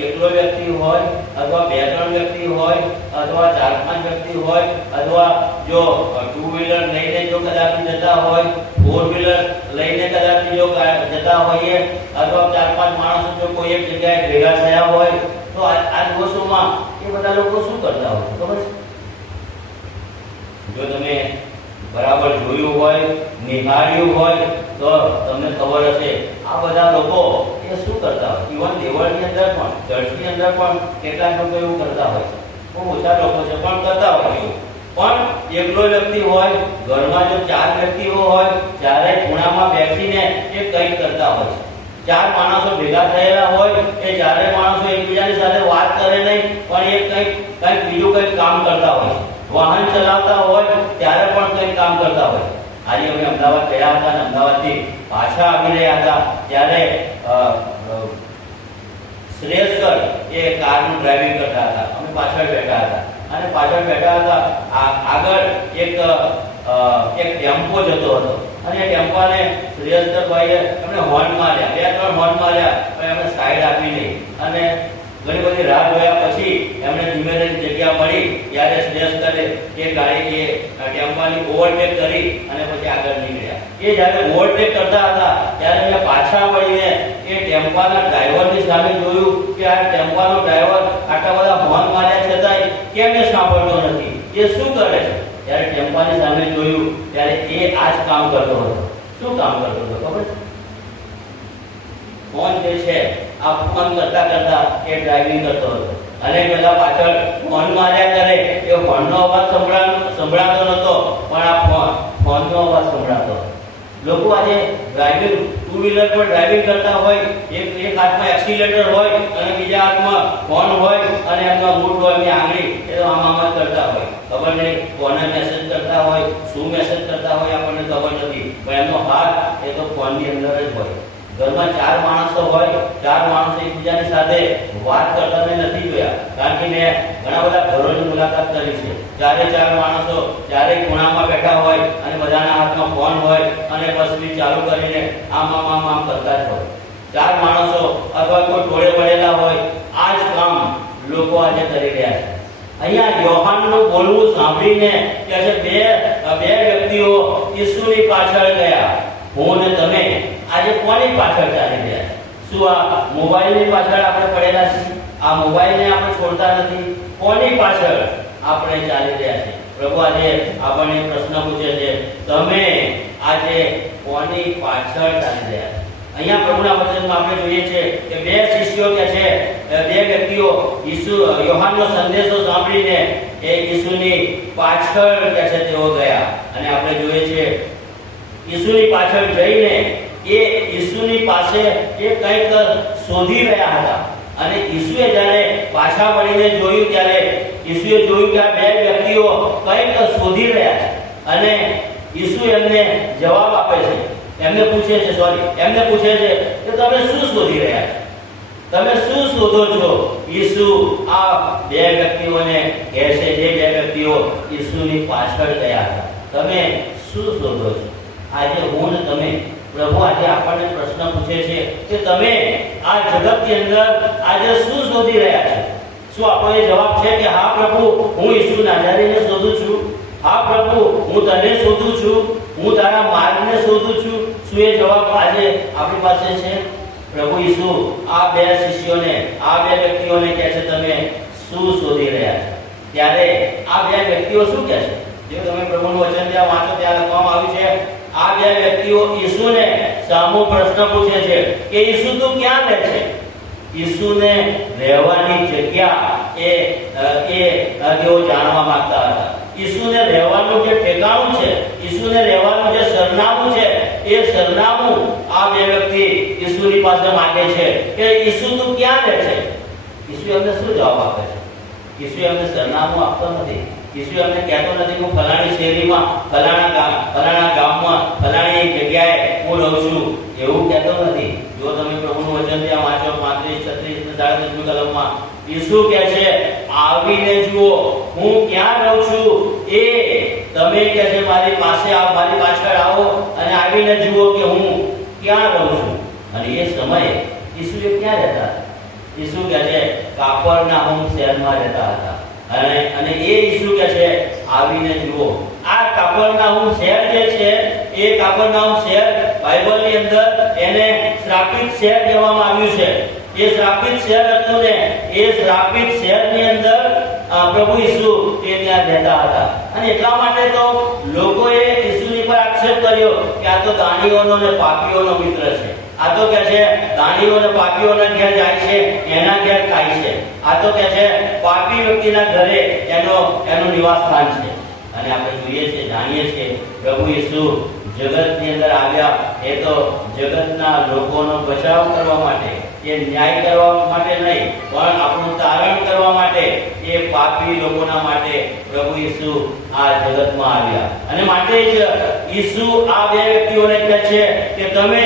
એકલો વ્યક્તિ હોય અથવા બે ત્રણ વ્યક્તિ હોય અથવા ચાર પાંચ વ્યક્તિ હોય અથવા જો ટુ વ્હીલર લઈને જો કદાચ જતા હોય, ફોર વ્હીલર લઈને કદાચ જો જતા હોઈએ અથવા ચાર પાંચ માણસો જો કોઈ એક જગ્યાએ ભેગા થયા હોય તો આ દિવસોમાં એ બધા લોકો શું કરતા હોય ખબર છે? જો તમે બરાબર જોયું હોય, નિહાળ્યું હોય તો તમને ખબર હશે આ બધા લોકો એ શું કરતા હોય. ઇવન દેવળની અંદર પણ, ચર્ચની અંદર પણ કેટલાક લોકો એવું કરતા હોય છે. બહુ ઓછા લોકો છે પણ કરતા હોય એવું. પણ એકલો વ્યક્તિ હોય, ઘરમાં જો ચાર વ્યક્તિઓ હોય, ચારે ખૂણામાં બેસીને એ કંઈક કરતા હોય છે. ચાર માણસો ભેગા થયેલા હોય, એ ચારે માણસો એકબીજાની સાથે વાત કરે નહીં, પણ એ કંઈક બીજું કંઈક કામ કરતા હોય છે. વાહન ચલાવતા હોય ત્યારે પણ કંઈક કામ કરતા હોય. આજે અમે અમદાવાદ ગયા હતા અને અમદાવાદથી પાછા આવી રહ્યા હતા ત્યારે શ્રેષ્ઠ એ કારનું ડ્રાઇવિંગ કરતા હતા. અમે પાછળ બેઠા હતા અને પાછળ બેઠા હતા આગળ એક ટેમ્પો જતો હતો અને ટેમ્પાને શ્રેષ્ઠભાઈએ એમને હોર્ન માર્યા, બે ત્રણ હોર્ન માર્યા, પણ એમને સાઈડ આપી નહીં અને ઘણી બધી રાહ જોયા પછી એમને ધીમે ધીમે જગ્યા મળી ત્યારે શ્રેષ્ઠે એ ગાડી એ ટેમ્પાની ઓવરટેક કરી અને પછી આગળ નીકળ્યા. એ જ્યારે ઓવરટેક કરતા હતા ત્યારે મેં પાછા વળીને એ ટેમ્પાના ડ્રાઈવરની સામે જોયું કે આ ટેમ્પાનો ડ્રાઈવર આટલા બધા હોર્ન માર્યા છતાંય કેમ એ સાંભળતો નથી, એ શું કરે છે? ત્યારે ટેમ્પાની સામે જોયું ત્યારે એ આ જ કામ કરતો હતો. શું કામ કરતો હતો ખબર છે? ફોન જે છે આ ફોન કરતા કરતા એ ડ્રાઇવિંગ કરતો હતો અને પેલા પાછળ ફોન માર્યા કરે, એ ફોનનો અવાજ સંભળાતો નતો પણ આ ફોનનો અવાજ સંભળાતો. લોકો આજે ડ્રાઇવિંગ ટુ વ્હીલર પર ડ્રાઇવિંગ કરતા હોય, એક હાથમાં એક્સિલેટર હોય અને બીજા હાથમાં ફોન હોય અને એમનો મૂળ હોય આંગળી એ તો આમ કરતા હોય. ખબર નહીં કોને મેસેજ કરતા હોય, શું મેસેજ કરતા હોય આપણને ખબર નથી, પણ એમનો હાથ એ તો ફોનની અંદર જ હોય. ઘરમાં ચાર માણસો હોય, ચાર માણસો એકબીજાની સાથે વાત કરતા મેં નથી જોયા, કારણ કે મેં ઘણા બધા ઘરોની મુલાકાત કરી છે. ચાર માણસો ચારે ખૂણામાં બેઠા હોય અને બધાના હાથમાં ફોન હોય અને પછી ચાલુ કરીને આમ કરતા જ હોય. ચાર માણસો અથવા કોઈ ટોળે પડેલા હોય, આ જ કામ લોકો આજે કરી રહ્યા છે. અહીંયા યોહાનનું બોલવું સાંભળીને કે છે બે વ્યક્તિઓ ઈસુની પાછળ ગયા. હું ને તમે આજે કોની પાછળ ચાલી રહ્યા? શું આ મોબાઈલની પાછળ આપણે પડેલા છીએ? આ મોબાઈલને આપણે છોડતા નથી? કોની પાછળ આપણે ચાલી રહ્યા છીએ? પ્રભુ આજે આપણને પ્રશ્ન પૂછે છે, તમે આજે કોની પાછળ ચાલી રહ્યા છો? અહીંયા પ્રભુના વચનમાં આપણે જોઈએ છે કે બે શિષ્યો કે છે, બે વ્યક્તિઓ યોહાનનો સંદેશો સાંભળીને એ ઈસુની પાછળ કે છે તેઓ ગયા અને આપણે જોઈએ છે ઈસુની પાછળ જઈને એ ઈસુની પાસે એ કંઈક શોધી રહ્યા હતા અને ઈસુએ જ્યારે પાછા વળીને જોયું ત્યારે ઈસુએ જોયું કે આ બે વ્યક્તિઓ કંઈક શોધી રહ્યા છે. અને ઈસુ એમને જવાબ આપે છે, એમને પૂછે છે કે તમે શું શોધી રહ્યા છો? તમે શું શોધો છો? ઈસુ આ બે વ્યક્તિઓને કહે છે, જે બે વ્યક્તિઓ ઈસુની પાછળ ગયા હતા, તમે શું શોધો છો? આજે હું ને તમે, પ્રભુ આજે આપણને પ્રશ્ન પૂછે છે કે તમે આ જગતની અંદર આજે શું શોધી રહ્યા છો? શું આપણો એ જવાબ છે કે હા પ્રભુ, હું ઈસુ નાઝારીને શોધું છું, હા પ્રભુ, હું તને શોધું છું, હું તારા માર્ગને શોધું છું? શું એ જવાબ આજે આપણી પાસે છે? પ્રભુ ઈસુ આ બે શિષ્યોને, આ બે વ્યક્તિઓને કહે છે, તમે શું શોધી રહ્યા છો? ત્યારે આ બે વ્યક્તિઓ શું કહે છે? જો તમે પ્રભુનું વચન ત્યાં વાંચો, ત્યાં લખવામાં આવ્યું છે, આ બે વ્યક્તિઓ ઈસુને સામો પ્રશ્ન પૂછે છે કે ઈસુ તું ક્યાં રહે છે? ઈસુને રહેવાની જગ્યા તેઓ જાણવા માંગતા હતા. ઈસુને રહેવાનું જે ઠેકાણું છે, ઈસુને રહેવાનું જે સરનામું છે, એ સરનામું આ બે વ્યક્તિ ઈસુની પાસે માંગે છે કે ઈસુ તું ક્યાં રહે છે? ઈસુ એમને શું જવાબ આપે છે? ઈસુ એમને સરનામું આપતો નથી. ઈસુ એમને કહેતો નથી હું ફલાણી શેરીમાં, ફલાણા ગામમાં, ફલાણી જગ્યાએ હું રહું છું, એવું કહેતો નથી. જો તમે પ્રભુનું વચન ત્યાં વાંચો 35, 36, 37 કલમમાં ઈસુ કહે છે, આવીને જુઓ હું ક્યાં રહું છું. એ તમે કહે છે મારી પાસે આવો, મારી પાછળ આવો અને આવીને જુઓ કે હું ક્યાં રહું છું. અને એ સમયે ઈસુ ક્યાં રહેતા? ઈસુ કહે છે કાપરનાહુમ શહેરમાં રહેતા હતા. અને એ ઈસુ કહે છે આવીને જુઓ. આ કાપરનાહુમ શહેર જે છે, એ કાપરનાહુમ શહેર બાઇબલની અંદર એને શ્રાપિત શહેર કહેવામાં આવ્યું છે. એ શ્રાપિત શહેર હતું ને, એ શ્રાપિત શહેરની અંદર પ્રભુ ઈસુ એ ત્યાં રહેતા હતા. અને એટલા માટે તો લોકોએ ઈસુની પર આક્ષેપ કર્યો કે આ તો દાનીઓનો ને પાપીઓનો મિત્ર છે. આ તો કે છે દાનીઓ ને પાપીઓના ઘેર જાય છે, એના ઘેર ખાય છે. આ તો કે છે પાપી વ્યક્તિના ઘરે એનું નિવાસ સ્થાન છે. અને આપણે જોઈએ છે, જાણીએ છીએ, પ્રભુ ઈસુ જગતની અંદર આવ્યા એ તો જગતના લોકોનો બચાવ કરવા માટે, એ ન્યાય કરવા માટે નહીં, પણ આપણું તારણ કરવા માટે, એ પાપી લોકોના માટે પ્રભુ ઈસુ આ જગતમાં આવ્યા. અને માટે જ ઈસુ આ બે વ્યક્તિઓને કહે છે કે તમે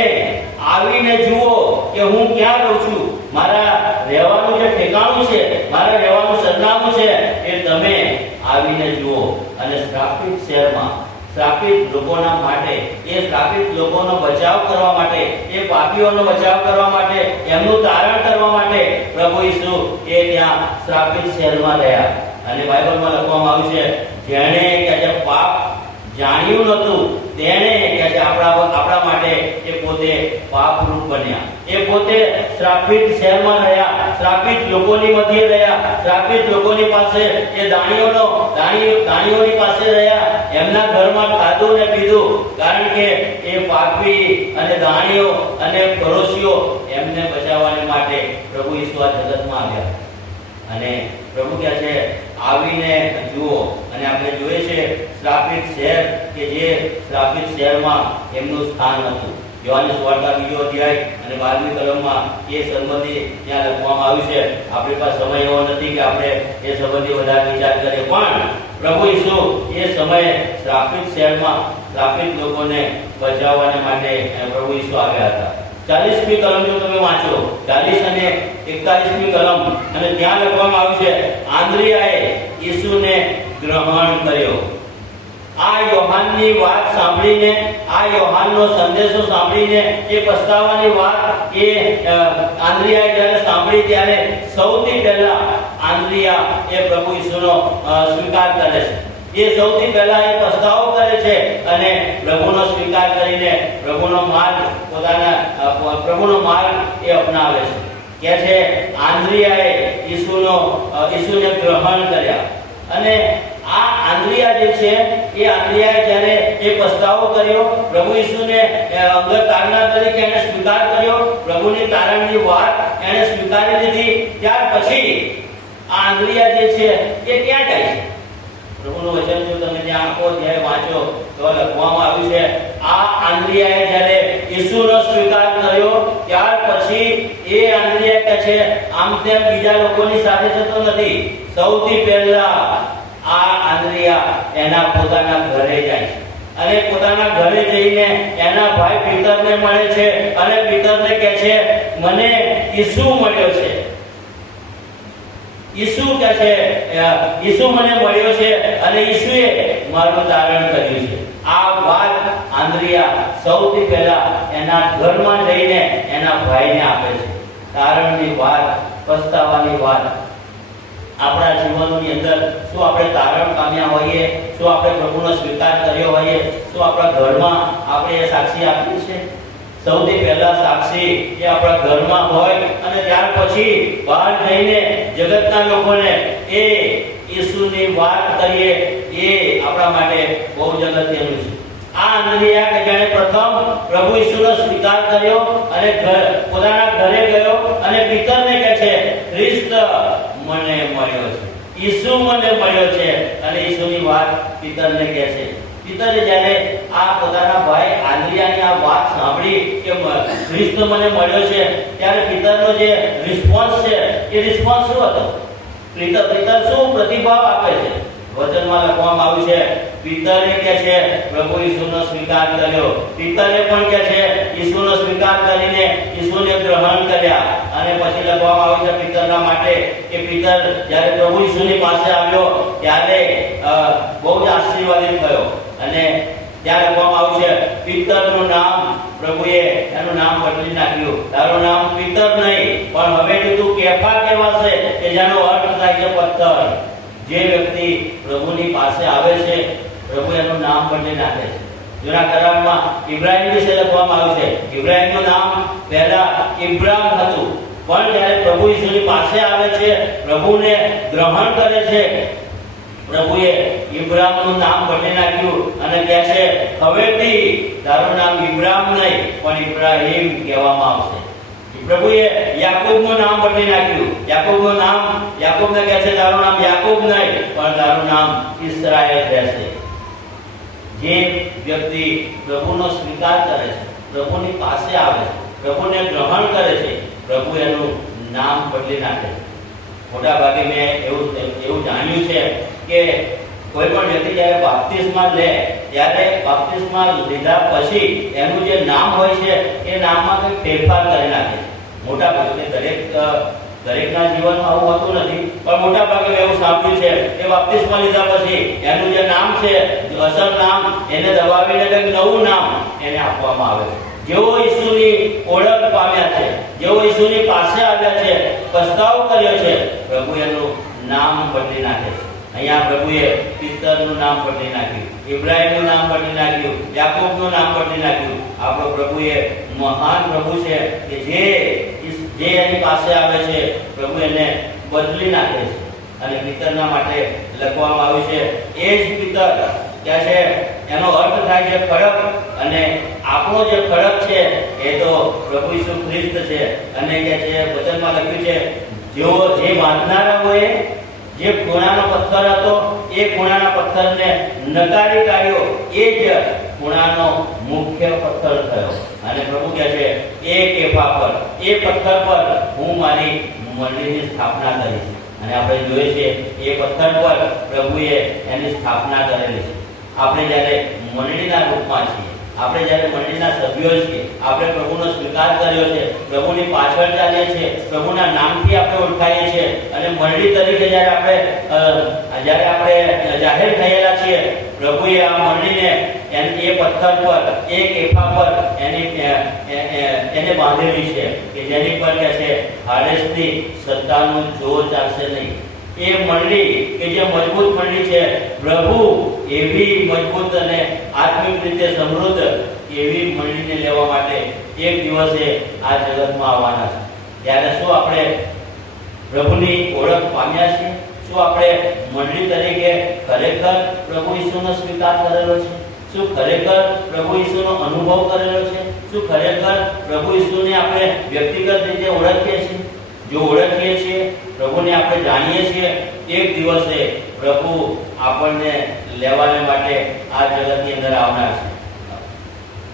આવીને જુઓ કે હું ક્યાં રહું છું. મારા રહેવાનું જે ઠેકાણું છે, મારા રહેવાનું સરનામું છે, એ તમે આવીને જુઓ. અને શ્રાપિત શહેરમાં શ્રાપિત લોકોના માટે, એ શ્રાપિત લોકોનો બચાવ કરવા માટે, એ પાપીઓનો બચાવ કરવા માટે, એમનું તારણ કરવા માટે પ્રભુ ઈસુ એ ત્યાં શ્રાપિત શહેરમાં રહ્યા. અને બાઇબલમાં લખવામાં આવ્યું છે, જેણે કે જે પાપ જાણ્યું નહોતું તેણે કે જે આપણા માટે એ પોતે પાપરૂપ બન્યા. એ પોતે શ્રાપિત શહેરમાં રહ્યા, શ્રાપિત લોકોની મધ્યે રહ્યા, શ્રાપિત લોકોની પાસે, એ દાણીઓની પાસે રહ્યા. એમના ઘરમાં ખાધું ને પીધું, કારણ કે એ પાપી અને દાણીઓ અને પડોશીઓ એમને બચાવવા માટે પ્રભુ ઈસુ આ જગતમાં આવ્યા. અને પ્રભુ કહે છે આવીને જુઓ. અને આપણે જોઈએ છે શ્રાપિત શહેર, કે જે શ્રાપિત શહેરમાં એમનું સ્થાન હતું. યોહાનની સુવાર્તા 2 અધ્યાય અને 12મી કલમમાં એ સંબંધી ત્યાં લખવામાં આવ્યું છે. આપણી પાસે સમય એવો નથી કે આપણે એ સંબંધી વધારે વિચાર કરીએ, પણ પ્રભુ ઈસુ એ સમયે શ્રાપિત શહેરમાં શ્રાપિત લોકોને બચાવવાને માટે પ્રભુ ઈસુ આવ્યા હતા. 40મી કલમ જો તમે વાંચો, 40 અને 41મી કલમ, અને ત્યાં લખવામાં આવ્યું છે આંદ્રિયાએ ઈસુને ગ્રહણ કર્યો. આ યોહાનની વાત સાંભળીને, આ યોહાનનો સંદેશો સાંભળીને, એ પસ્તાવાની વાત એ આંદ્રિયાએ જ્યારે સાંભળી, ત્યારે સૌથી પહેલા આંદ્રિયા એ પ્રભુ ઈસુનો સ્વીકાર કરે છે. એ સૌથી પહેલા એ પસ્તાવો કરે છે અને પ્રભુનો સ્વીકાર કરીને પ્રભુનો માર્ગ એ અપનાવે છે. કે છે આંદ્રિયાએ ઈસુને ગ્રહણ કર્યા. અને આ આંદ્રિયા જે છે, એ આંદ્રિયાએ જ્યારે એ પસ્તાવો કર્યો, પ્રભુ ઈસુને અંગત તારણા તરીકે એને સ્વીકાર કર્યો, પ્રભુની તારણની વાત એને સ્વીકારી લીધી, ત્યાર પછી આ આંદ્રિયા જે છે એ ક્યાં જાય છે? પ્રભુનું વચન જો તમે ત્યાં આખો અધ્યાય વાંચો તો લખવામાં આવ્યું છે આ આંદ્રિયાએ જ્યારે ઈસુનો સ્વીકાર કર્યો, ત્યાર પછી એ આંદ્રિયા કહે છે આમ તેમ બીજા લોકોની સાથે જતો નથી. સૌથી પહેલા આ આ આંદ્રિયા એના પોતાના ઘરે જાય છે અને પોતાના ઘરે જઈને એના ભાઈ પિતરને મળે છે અને પિતરને કહે છે, મને ઈસુ મળ્યો છે. ઈસુ કહે છે, ઈસુ મને મળ્યો છે અને ઈસુએ મારું તારણ કર્યું છે. આ વાત આંદ્રિયા સૌથી પહેલા એના ઘરમાં જઈને એના ભાઈને આપે છે. તારણની વાત, પસ્તાવાની વાત. આપણા જીવનની અંદર શું આપણે તારણ પામ્યા હોઈએ? શું આપણે પ્રભુનો સ્વીકાર કર્યો હોઈએ? શું આપણા ઘરમાં આપણે સાક્ષી આપ્યું છે? સૌથી પહેલા સાક્ષી એ આપણા ઘરમાં હોય અને ત્યાર પછી બહાર જઈને જગતના લોકોને એ ઈસુની વાત કરીએ, એ આપણા માટે બહુ જ અગત્યનું છે. આ આંદ્રિયા કે જેણે પ્રથમ પ્રભુ ઈસુનો સ્વીકાર કર્યો અને પોતાના ઘરે ગયો અને પિતરને કહે છે, ખ્રિસ્ત મને મળ્યો છે, ઈસુ મને મળ્યો છે. અને ઈસુની વાત પિતરને કહે છે. પિતરે જ્યારે આ પોતાના ભાઈ આંદ્રિયાની આ વાત સાંભળી કે ખ્રિસ્ત મને મળ્યો છે, ત્યારે પિતરનો જે રિસ્પોન્સ છે એ રિસ્પોન્સ શું હતો? પિતર શું પ્રતિભાવ આપે છે? વચનમાં લખવામાં આવ્યું છે, પિતરે કહે છે પ્રભુ ઈસુનો સ્વીકાર કર્યો. પિતરે પણ કહે છે ઈસુનો સ્વીકાર કરીને ઈસુને ગ્રહણ કર્યા. અને પછી લખવામાં આવ્યું છે પિતરના માટે કે પિતર જ્યારે પ્રભુ ઈસુની પાસે આવ્યો ત્યારે બહુ જ આશીર્વાદિત થયો. અને ત્યાં લખવામાં આવ્યું છે પિતરનું નામ પ્રભુએ એનું નામ બદલી નાખ્યું. તારું નામ પિતર નહીં, પણ હવે તું કેફા કહેવાશે, કે જેનો અર્થ થાય છે પથ્થર. જે વ્યક્તિ પ્રભુની પાસે આવે છે, પ્રભુ એનું નામ બદલી નાખે છે. જૂના કરારમાં ઇબ્રાહિમ વિશે લખવામાં આવ્યું છે. ઇબ્રાહિમનું નામ પહેલા ઇબ્રામ હતું, પણ જ્યારે પ્રભુ ઈસુની પાસે આવે છે, પ્રભુને ગ્રહણ કરે છે, પ્રભુએ ઇબ્રામનું નામ બદલી નાખ્યું અને કહે છે હવેથી તારું નામ ઇબ્રામ નહીં પણ ઇબ્રાહિમ કહેવામાં આવશે. પ્રભુએ યાકૂબનું નામ બદલી નાખ્યું. યાકૂબનું નામ, યાકૂબને કહે છે તારું નામ યાકૂબ નહીં પણ તારું નામ ઇસ્રાએલ રહેશે. જે વ્યક્તિ પ્રભુનો સ્વીકાર કરે છે, પ્રભુની પાસે આવે છે, પ્રભુને ગ્રહણ કરે છે, પ્રભુ એનું નામ બદલી નાખે છે. મોટા ભાગે મેં એવું જાણ્યું છે કે કોઈ પણ વ્યક્તિ જ્યારે બાપ્તિસ્મા લે ત્યારે બાપ્તિસ્મા લીધા પછી એનું જે નામ હોય છે એ નામમાં કંઈક ફેરફાર કરી નાખે. મોટા ભાગે દરેકના જીવનમાં આવું હોતું નથી, પણ મોટા ભાગે એવું સાંભળ્યું છે કે બાપ્તિસ્મા લીધા પછી એનું જે નામ છે, અસલ નામ, એને દબાવીને કંઈક નવું નામ એને આપવામાં આવે છે. જેઓ ઈસુની ઓળખ પામ્યા છે, જેઓ ઈસુની પાસે આવ્યા છે, પસ્તાવો કર્યો છે, પ્રભુ એનું નામ બદલી નાખે છે. અહીંયા પ્રભુએ પિતરનું નામ બદલી નાખ્યું, ઇબ્રાહિમનું નામ બદલી નાખ્યું, યાકૂબનું નામ બદલી નાખ્યું. આપણો પ્રભુ એ મહાન પ્રભુ છે કે જે એની પાસે આવે છે, પ્રભુ એને બદલી નાખે છે. અને પિતરના માટે લખવામાં આવ્યું છે એ જ પિતર ક્યાં છે? એનો અર્થ થાય છે ખડક. અને આપણો જે ખડક છે એ તો પ્રભુ ઈસુ ખ્રિસ્ત છે. અને કે છે વચનમાં લખ્યું છે જેઓ જે બાંધનારાઓએ જે ખૂણાનો પથ્થર હતો એ ખૂણાના પથ્થરને નકારી કાઢ્યો, એ જ ખૂણાનો મુખ્ય પથ્થર થયો. અને પ્રભુ કહે છે એ કેફા પર, એ પથ્થર પર હું મારી મંડળીની સ્થાપના કરીશ. અને આપણે જોઈએ છીએ એ પથ્થર પર પ્રભુએ એની સ્થાપના કરેલી છે. આપણે જ્યારે મંડળીના રૂપમાં છીએ, આપણે જ્યારે મંડળીના સભ્યો છીએ, આપણે પ્રભુનો સ્વીકાર કર્યો છે, પ્રભુની પાછળ ચાલીએ છીએ, પ્રભુના નામથી આપણે ઓળખાઈએ છીએ અને મંડળી તરીકે જ્યારે આપણે જાહેર થયેલા છીએ, પ્રભુએ આ મંડળીને એ પથ્થર પર, એ કેફા પર એને બાંધેલી છે કે જેની પર કે છે હાડેસથી સત્તાનું જોર ચાલશે નહીં. એ મંડળી કે જે મજબૂત મંડળી છે, પ્રભુ એવી મજબૂત અને આત્મિક રીતે સમૃદ્ધ એવી મંડળીને લેવા માટે એક દિવસે આ જગતમાં આવવાના છે. ત્યારે શું આપણે પ્રભુની ઓળખ પામ્યા છીએ? શું આપણે મંડળી તરીકે ખરેખર પ્રભુ ઈસુનો સ્વીકાર કરેલો છે? શું ખરેખર પ્રભુ ઈસુનો અનુભવ કરેલો છે? શું ખરેખર પ્રભુ ઈસુને આપણે વ્યક્તિગત રીતે ઓળખીએ છીએ? જો ઓળખીએ છીએ, પ્રભુને આપણે જાણીએ છીએ, એક દિવસે પ્રભુ આપણને લેવાને માટે આ જગતની અંદર આવનાર છે.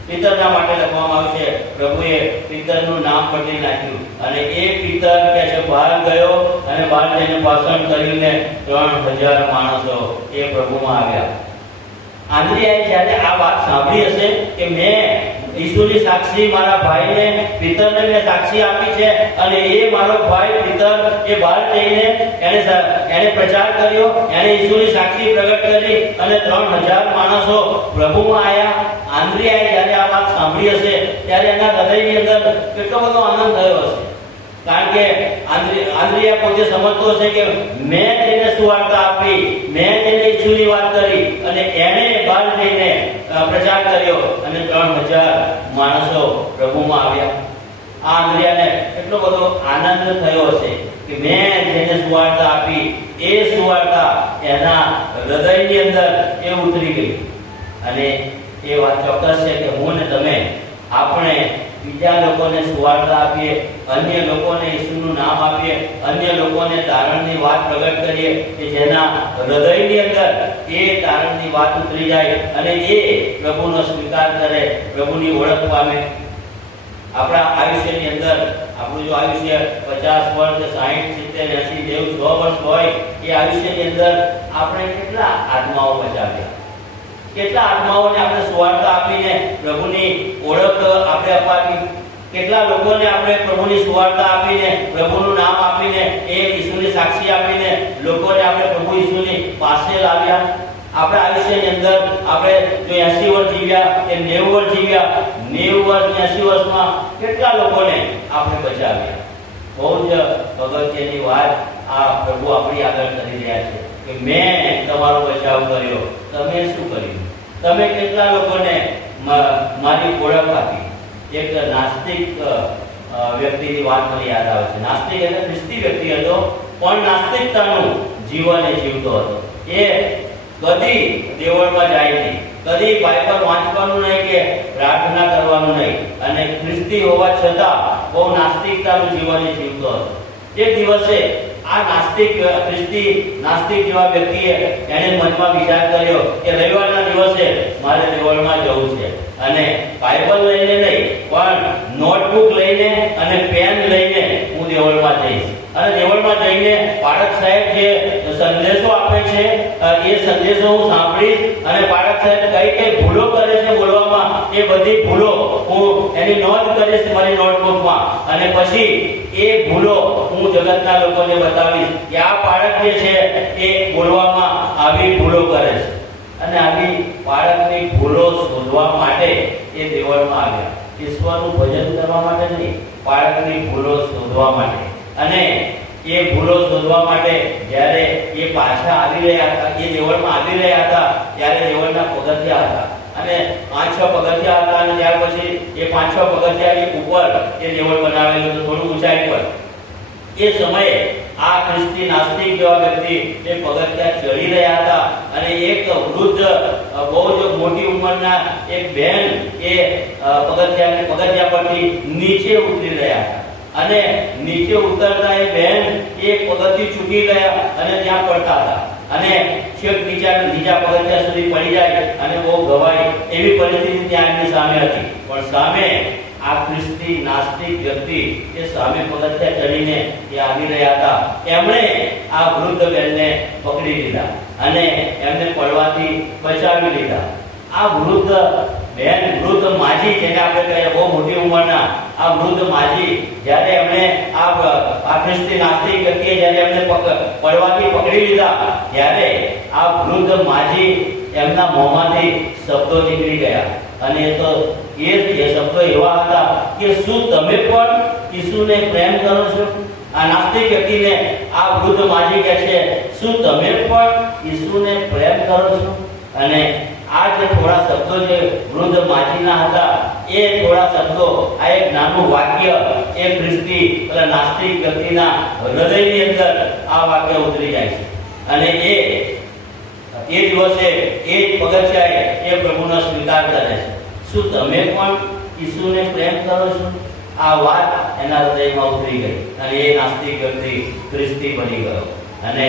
પિતરના માટે લખવામાં આવ્યું છે. પ્રભુએ પિતરનું નામ બદલી નાખ્યું અને એ પિતર કે છે બહાર ગયો અને બહાર જઈને ભાષણ કરીને 3000 માણસો એ પ્રભુમાં આવ્યા. આંદ્રિયાએ જ્યારે આ વાત સાંભળી હશે કે મેં ઈસુની સાક્ષી મારા ભાઈને પિતરને મેં સાક્ષી આપી છે અને એ મારો ભાઈ પિતર એ બહાર જઈને એને પ્રચાર કર્યો, એને ઈસુની સાક્ષી પ્રગટ કરી અને 3000 માણસો પ્રભુમાં આવ્યા. આંદ્રિયાએ જ્યારે આ વાત સાંભળી હશે ત્યારે એના હૃદયની અંદર કેટલો બધો આનંદ થયો હશે. કારણ કે આંદ્રિયા પોતે સમજતો હશે કે મેં તેને સુવાર્તા આપી, મેં તેને ઈસુની વાત કરી અને એણે બહાર જઈને પ્રચાર કર્યો અને 3000 માણસો પ્રભુમાં આવ્યા. આ આંદ્રિયાને એટલો બધો આનંદ થયો હશે કે મેં જેને સુવાર્તા આપી એ સુવાર્તા એના હૃદયની અંદર એ ઉતરી ગઈ. અને એ વાત ચોક્કસ છે કે હું ને તમે આપણે બીજા લોકોને સુવાર્તા આપીએ, અન્ય લોકોને ઈસુનું નામ આપીએ, અન્ય લોકોને તારણની વાત પ્રગટ કરીએ કે જેના હૃદયની અંદર એ તારણની વાત ઉતરી જાય અને એ પ્રભુનો સ્વીકાર કરે, પ્રભુની ઓળખ પામે. આપણા આયુષ્યની અંદર આપણું જો આયુષ્ય 50 વર્ષ, 60, 70, 80, 90, 100 વર્ષ હોય એ આયુષ્યની અંદર આપણે કેટલા આત્માઓ બચાવ્યા, કેટલા આત્માઓને આપણે સુવાર્તા આપીને પ્રભુની ઓળખ આપણે અપાવી, કેટલા લોકોને આપણે પ્રભુની સુવાર્તા આપીને પ્રભુનું નામ આપીને એ ઈસુની સાક્ષી આપીને લોકોને આપણે પ્રભુ ઈસુની પાસે લાવ્યા. આપણા આયુષ્યની અંદર આપણે જો 80 વર્ષ જીવ્યા કે 90 વર્ષ જીવ્યા, 90 વર્ષ 80 વર્ષમાં કેટલા લોકોને આપણે બચાવ્યા. બહુ જ અગત્યની વાત આ પ્રભુ આપણી આગળ કરી રહ્યા છે કે મેં તમારો બચાવ કર્યો, તમે શું કર્યું? તમે કેટલા લોકોને મારી ઓળખ આપી? એક નાસ્તિક વ્યક્તિની વાત મને યાદ આવે છે. નાસ્તિક એટલે ખ્રિસ્તી વ્યક્તિ હતો પણ નાસ્તિકતાનું જીવન એ જીવતો હતો. એ કદી દેવળમાં જાય નહીં, કદી બાઇબલ વાંચવાનું નહીં કે પ્રાર્થના કરવાનું નહીં અને ખ્રિસ્તી હોવા છતાં બહુ નાસ્તિકતાનું જીવન એ જીવતો હતો. એક દિવસે આ ખ્રિસ્તી નાસ્તિક જેવા વ્યક્તિએ એને મનમાં વિચાર કર્યો કે રવિવારના દિવસે મારે દેવળમાં જવું છે અને બાઇબલ લઈને નહીં પણ નોટબુક લઈને અને પેન લઈને હું દેવળમાં જઈશ અને દેવળમાં જઈને પાળક સાહેબ જે સંદેશો આપે છે એ સંદેશો હું સાંભળીશ અને પાળક સાહેબ કઈ ભૂલો કરે છે બોલવામાં એ બધી ભૂલો હું એની નોંધ કરીશ મારી નોટબુકમાં અને પછી એ ભૂલો હું જગતના લોકોને બતાવીશ કે આ પાળક જે છે એ બોલવામાં આવી ભૂલો કરે છે. અને આવી બાળકની ભૂલો શોધવા માટે એ દેવળમાં આવ્યા. ઈશ્વરનું ભજન કરવા માટે નહીં, બાળકની ભૂલો શોધવા માટે. અને એ ભૂલો શોધવા માટે જ્યારે એ પાછા આવી રહ્યા હતા, એ દેવળમાં આવી રહ્યા હતા ત્યારે દેવળના પગથિયા હતા અને 5-6 પગથિયા હતા અને ત્યાર પછી એ 5-6 પગથિયાની ઉપર એ દેવળ બનાવેલું હતું, થોડું ઊંચાઈ પર. એ સમયે આ ખ્રિસ્તી નાસ્તિક જેવા વ્યક્તિ એ પગથિયા ચડી રહ્યા હતા અને એક વૃદ્ધ બહુ જ મોટી ઉંમરના એક બહેન એ પગથિયા પરથી નીચે ઉતરી રહ્યા હતા અને નીચે ઉતરતા એ બહેન એક પગથિયું ચૂકી ગયા અને ત્યાં પડતા હતા અને છેક નીચા પગથિયા સુધી પડી જાય અને બહુ ગવાય એવી પરિસ્થિતિ ત્યાં એમની સામે હતી. પણ સામે આ ખ્રિસ્તી નાસ્તિક વ્યક્તિ એ સામે પગથિયા ચડીને એ આવી રહ્યા હતા. એમણે આ વૃદ્ધ બહેનને પકડી લીધા અને એમને પડવાથી બચાવી લીધા. આ વૃદ્ધ માજી જેને આપણે કહીએ બહુ મોટી ઉંમરના આ વૃદ્ધ માજી જ્યારે એમણે આ ખ્રિસ્તી નાસ્તિક વ્યક્તિએ જ્યારે એમને પડવાથી પકડી લીધા ત્યારે આ વૃદ્ધ માજી એમના મોંમાંથી શબ્દો નીકળી ગયા અને એ શબ્દો એવા હતા કે શું તમે પણ ઈસુને પ્રેમ કરો છો? આ નાસ્તિક વ્યક્તિને આ વૃદ્ધ માજી કહે છે શું તમે પણ ઈસુને પ્રેમ કરો છો? અને આ જે થોડા શબ્દો જે વૃદ્ધ માજીના હતા એ થોડા શબ્દો આ એક નાનું વાક્ય એ ખ્રિસ્તી પેલા નાસ્તિક વ્યક્તિના હૃદયની અંદર આ વાક્ય ઉતરી જાય છે અને એ દિવસે એ પગથિયાએ એ પ્રભુનો સ્વીકાર કરે છે. શું તમે પણ ઈસુને પ્રેમ કરો છો? આ વાત એના હૃદયમાં ઉતરી ગઈ અને એ નાસ્તિક વ્યક્તિ ખ્રિસ્તી બની ગયો અને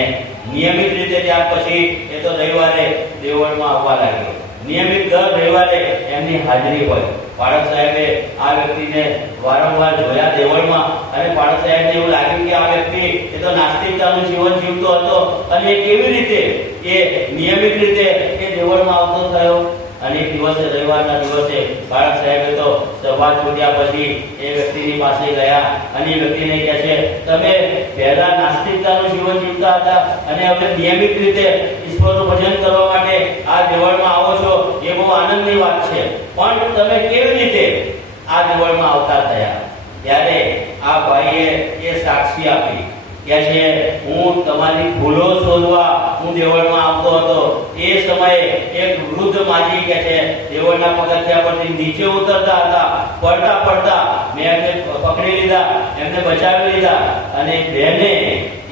નિયમિત રીતે ત્યાર પછી એ તો રવિવારે દેવળમાં આવવા લાગ્યો. નિયમિત દર રવિવારે એમની હાજરી હોય બાળક સાહેબે આ વ્યક્તિને વારંવાર જોયા દેવળમાં અને બાળક સાહેબને એવું લાગ્યું કે આ વ્યક્તિ એ તો નાસ્તિકતાનું જીવન જીવતો હતો અને એ કેવી રીતે એ નિયમિત રીતે એ દેવળમાં આવતો થયો. અને એક દિવસે રવિવારના દિવસે બાળક સાહેબે તો સભા છૂટ્યા પછી એ વ્યક્તિની પાસે ગયા અને એ વ્યક્તિને કહે છે, તમે પહેલા નાસ્તિકતાનું જીવન જીવતા હતા અને હવે નિયમિત રીતે ઈશ્વરનું ભજન કરવા માટે આ દેવળમાં આવો છો, એ બહુ આનંદની વાત છે, પણ તમે કેવી રીતે આ દેવળમાં આવતા થયા? ત્યારે આ ભાઈએ એ સાક્ષી આપી કે છે, હું તમારી ભૂલો શોધવા હું દેવળમાં આવતો હતો. એ સમયે એક વૃદ્ધ માજી કે છે દેવળના પગથિયા પરથી નીચે ઉતરતા હતા. પડતા પડતા મેં એમને પકડી લીધા, એમને બચાવી લીધા અને બેને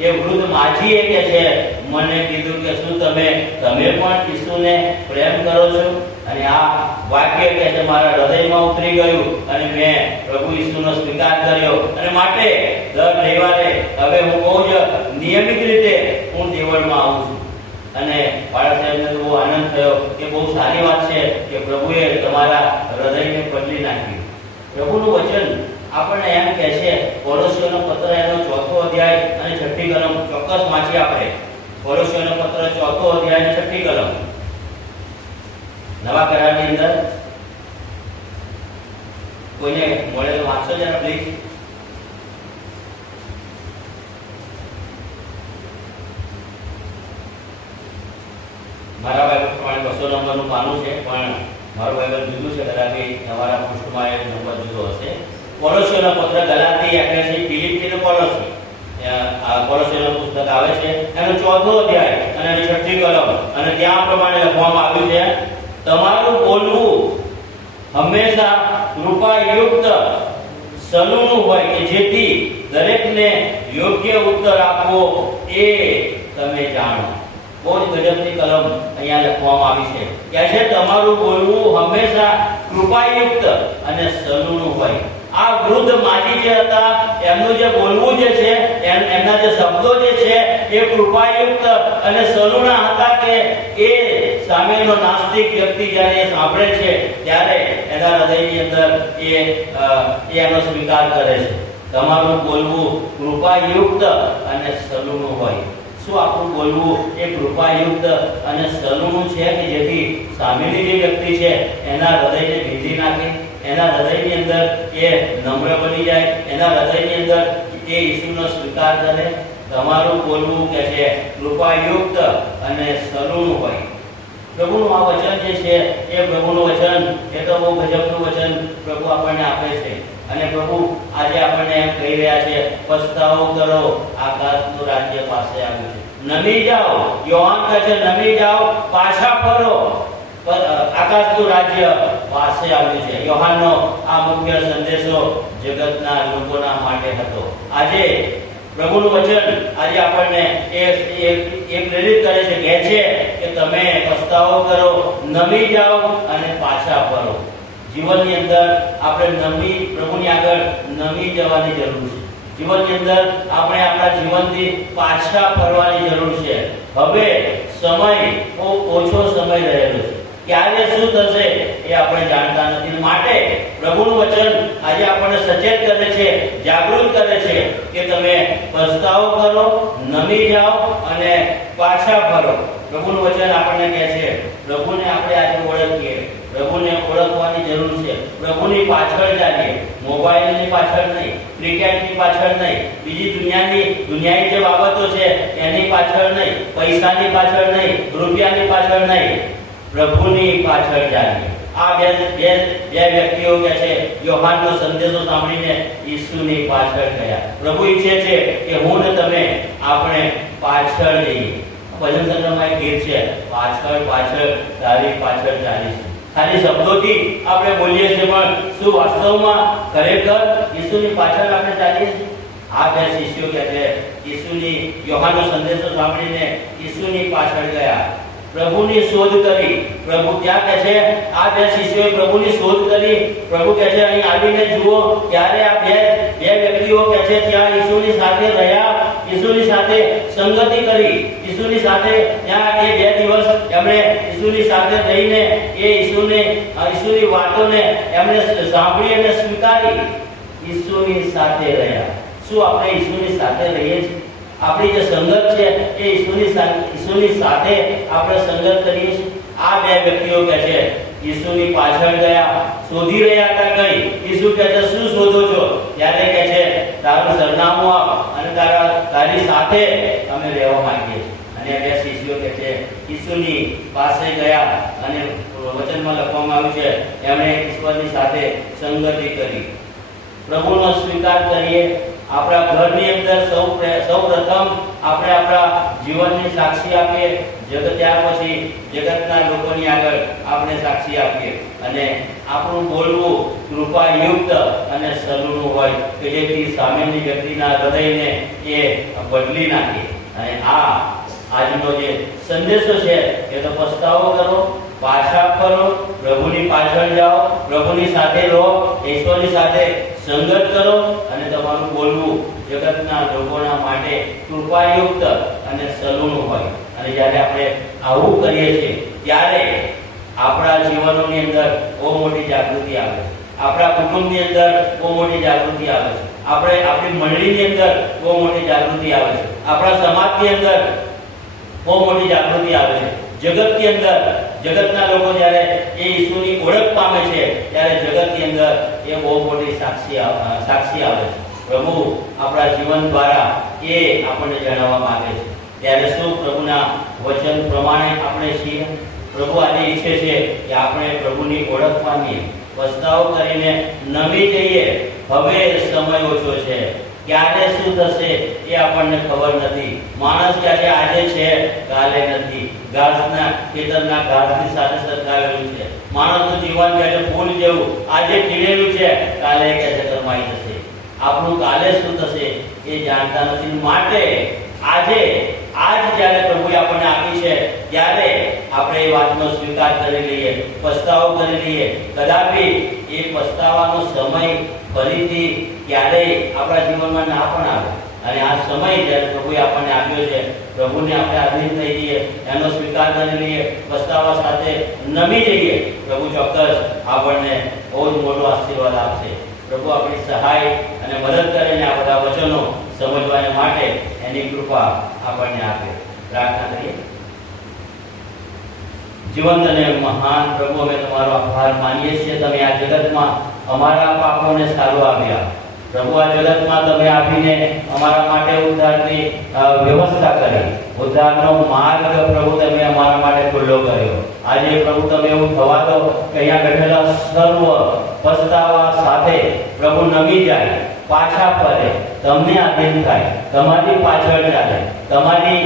એ વૃદ્ધ માજીએ કે છે મને કીધું કે શું તમે પણ ઈસુને પ્રેમ કરો છો? અને આ વાક્ય કે છે મારા હૃદયમાં ઉતરી ગયું અને મેં પ્રભુ ઈસુનો સ્વીકાર કર્યો અને માટે દર રવિવારે હવે હું બહુ જ નિયમિત રીતે હું દેવળમાં આવું છું. અને બાળક સાહેબને બહુ આનંદ થયો કે બહુ સારી વાત છે કે પ્રભુએ તમારા હૃદયને બદલી નાખ્યું. પ્રભુનું વચન આપણને એમ કહે છે, કોલોસીઓનો પત્ર એનો 4થો અધ્યાય અને 6ઠી કલમ ચોક્કસ વાંચીએ આપણે. કોલોસીઓનો પત્ર 4થો અધ્યાય અને 6ઠી કલમ નવા કરારની અંદર કોઈને મળે તો વાંચો જરા પ્લીઝ. મારા બાઇબલ પ્રમાણે 200 નંબરનું પાનું છે, પણ મારું બાઇબલ જુદું છે, કદાચ તમારા પૃષ્ઠમાં એ નંબર જુદો હશે. કોલોસીઓનો પત્ર ગલાતી, એફેસી, ફિલિપ્પી અને કોલોસી, આ કોલોસીઓનું પુસ્તક આવે છે એનો 4થો અધ્યાય અને એની 6ઠી કલમ અને ત્યાં પ્રમાણે લખવામાં આવ્યું છે, તમારું બોલવું હંમેશા કૃપાયુક્ત સલુનું હોય કે જેથી દરેકને યોગ્ય ઉત્તર આપવો એ તમે જાણો. બહુ જ ગજબની કલમ અહીંયા લખવામાં આવી છે કે છે તમારું બોલવું હંમેશા કૃપાયુક્ત અને સલુનું હોય. આ વૃદ્ધ માજી જે હતા એમનું જે બોલવું જે છે એમના જે શબ્દો જે છે એ કૃપાયુક્ત અને સલુના હતા કે એ સામેનો નાસ્તિક વ્યક્તિ જ્યારે સાંભળે છે ત્યારે એના હૃદયની અંદર એનો સ્વીકાર કરે છે. તમારું બોલવું કૃપાયુક્ત અને સલુનું હોય. શું આપણું બોલવું એ કૃપાયુક્ત અને સલુનું છે કે જેથી સામેની જે વ્યક્તિ છે એના હૃદયને ભીંજી નાખે, એના હૃદયની અંદર એ નમ્ર બની જાય, એના હૃદયની અંદર એ ઈસુનો સ્વીકાર કરે? તમારું બોલવું કે છે કૃપાયુક્ત અને સલુનું હોય. પ્રભુનું આ વચન જે છે એ પ્રભુનું વચન એ તો બહુ ગજબનું વચન પ્રભુ આપણને આપે છે. અને પ્રભુ આજે આપણને એમ કહી રહ્યા છે, પસ્તાવો કરો, આકાશનું રાજ્ય પાસે આવ્યું છે. નમી જાઓ, યોહાન કહે છે નમી જાઓ, પાછા ફરો, આકાશનું રાજ્ય પાસે આવ્યું છે. યોહાનનો આ મુખ્ય સંદેશો જગતના લોકોના માટે હતો. આજે પ્રભુનું વચન આજે આપણને એ પ્રેરિત કરે છે, કહે છે કે તમે પસ્તાવો કરો, નમી જાઓ અને પાછા ફરો. જીવનની અંદર આપણે પ્રભુની આગળ નમી જવાની જરૂર છે. જીવનની અંદર આપણે આપણા જીવનથી પાછા ફરવાની જરૂર છે. હવે સમય બહુ ઓછો સમય રહેલો છે. ક્યારે શું થશે એ આપણે જાણતા નથી. માટે પ્રભુનું વચન આજે આપણને સચેત કરે છે, જાગૃત કરે છે કે તમે પસ્તાવો કરો, નમી જાઓ અને પાછા ફરો. પ્રભુનું વચન આપણને કહે છે પ્રભુને આપણે આજે ઓળખીએ, પ્રભુને ઓળખવાની જરૂર છે. પ્રભુની પાછળ ચાલીએ, મોબાઈલની પાછળ નહીં, ક્રિકેટની પાછળ નહીં, બીજી દુનિયાની જે બાબતો છે એની પાછળ નહીં, પૈસાની પાછળ નહીં, રૂપિયાની પાછળ નહીં, પ્રભુની પાછળ ચાલીએ. આ બે વ્યક્તિઓ કે છે યોહાનનો સંદેશો સાંભળીને ઈસુની પાછળ ગયા. પ્રભુ ઈચ્છે છે કે હું ને તમે આપણે પાછળ જઈએ. ભજન સંગ્રહમાં એક ગીત છે, પાછળ પાછળ તારી પાછળ ચાલીશું. ખાલી શબ્દોથી આપણે બોલીએ છીએ, પણ શું વાસ્તવમાં ખરેખર ઈસુની પાછળ આપણે ચાલીએ છીએ? આ બે શિષ્યો કે છે ઈસુની યોહાનનો સંદેશો સાંભળીને ઈસુની પાછળ ગયા, પ્રભુની શોધ કરી. પ્રભુ ત્યાં કહે છે આ બે શિષ્યોએ પ્રભુની શોધ કરી. પ્રભુ કહે છે અહીં આવીને જુઓ. ત્યારે આ બે વ્યક્તિઓ કહે છે ત્યાં ઈસુની સાથે રહ્યા, ઈસુની સાથે સંગતિ કરી, ઈસુની સાથે ત્યાં એ 2 દિવસ એમણે ઈસુની સાથે રહીને એ ઈસુની વાતોને એમણે સાંભળી અને સ્વીકારી, ઈસુની સાથે રહ્યા. શું આપણે ઈસુની સાથે રહીએ છીએ? આપણી જે સંગત છે એ ઈસુની સાથે આપણે સંગત કરીએ છીએ? આ 2 વ્યક્તિઓ કહે છે ઈસુની પાછળ ગયા, શોધી રહ્યા હતા કઈ. ઈસુ કહે છે શું શોધો છો? ત્યારે કહે છે તારું સરનામું આપ અને તારી સાથે અમે રહેવા માંગીએ છીએ. અને 2 શિષ્યો કહે છે ઈસુની પાસે ગયા અને વચનમાં લખવામાં આવ્યું છે એમણે ઈશ્વરની સાથે સંગતિ કરી. પ્રભુનો સ્વીકાર કરીએ. આપણા ઘરની અંદર સૌપ્રથમ આપણે આપણા જીવનની સાક્ષી આપીએ, ત્યાર પછી જગતના લોકોની આગળ આપણે સાક્ષી આપીએ અને આપણું બોલવું કૃપાયુક્ત અને સલુનું હોય કે જેથી સામેની વ્યક્તિના હૃદયને એ બદલી નાખે. અને આજનો જે સંદેશો છે એ તો પસ્તાવો કરો, પાછા ફરો, પ્રભુની પાછળ જાઓ, પ્રભુની સાથે રહો, ઈશ્વરની સાથે સંગત કરો અને તમારું બોલવું જગતના લોકોના માટે કૃપાયુક્ત અને સલુનું હોય. અને જ્યારે આપણે આવું કરીએ છીએ ત્યારે આપણા જીવનોની અંદર બહુ મોટી જાગૃતિ આવે છે. આપણા કુટુંબની અંદર બહુ મોટી જાગૃતિ આવે છે. આપણી મંડળીની અંદર બહુ મોટી જાગૃતિ આવે છે. આપણા સમાજની અંદર બહુ મોટી જાગૃતિ આવે છે. જગતની અંદર જગતના લોકો જ્યારે એ ઈસુની ઓળખ પામે છે ત્યારે જગતની અંદર એ બહુ મોટી સાક્ષી આવે છે. પ્રભુ આપણા જીવન દ્વારા એ આપણને જણાવવા માંગે છે. ત્યારે શું પ્રભુના વચન પ્રમાણે આપણે છીએ? પ્રભુ આજે ઈચ્છે છે કે આપણે પ્રભુની ઓળખ પામીએ, પસ્તાવો કરીને નમી જઈએ. હવે સમય ઓછો છે, ક્યારે શું થશે એ આપણને ખબર નથી. માણસ ક્યારે આજે છે કાલે નથી. ખેતરના ઘાસની સાથે સરખાવેલું છે. માણસનું જીવન ક્યારે ફૂલ જેવું આજે ખીલેલું છે, કાલે ક્યારે કરમાઈ જશે. આપણું કાલે શું થશે એ જાણતા નથી. માટે આજ જ્યારે પ્રભુએ આપણને આપી છે ત્યારે આપણે એ વાતનો સ્વીકાર કરી લઈએ, પસ્તાવો કરી લઈએ. કદાપી એ પસ્તાવાનો સમય ફરીથી ક્યારેય આપણા જીવનમાં ના પણ આવે. અને આ સમય જ્યારે પ્રભુએ આપણને આપ્યો છે, પ્રભુને આપણે આધીન થઈ જઈએ, એનો સ્વીકાર કરી લઈએ, પસ્તાવા સાથે નમી જઈએ, પ્રભુ ચોક્કસ આપણને બહુ જ મોટો આશીર્વાદ આપશે. પ્રભુ આપણી સહાય અને મદદ કરીને આ બધા વચનો સમજવાને માટે એની કૃપા આપણને આપે. પ્રાર્થના કરીએ. જીવંત અને મહાન પ્રભુ, અમે તમારો આભાર માનીએ છીએ. તમે આ જગતમાં અમારા પાપોને સારું આવ્યા. પ્રભુ આ જગતમાં તમે આપીને અમારા માટે ઉદ્ધારની વ્યવસ્થા કરી. ઉદ્ધારનો માર્ગ પ્રભુ તમે અમારા માટે ખુલ્લો કર્યો. આજે પ્રભુ તમે એવું થવા દો કે અહીંયા બેઠેલા સર્વ પસ્તાવા સાથે પ્રભુ નમી જાય, પાછા ફરે, તમને આધીન થાય, તમારી પાછળ ચાલે, તમારી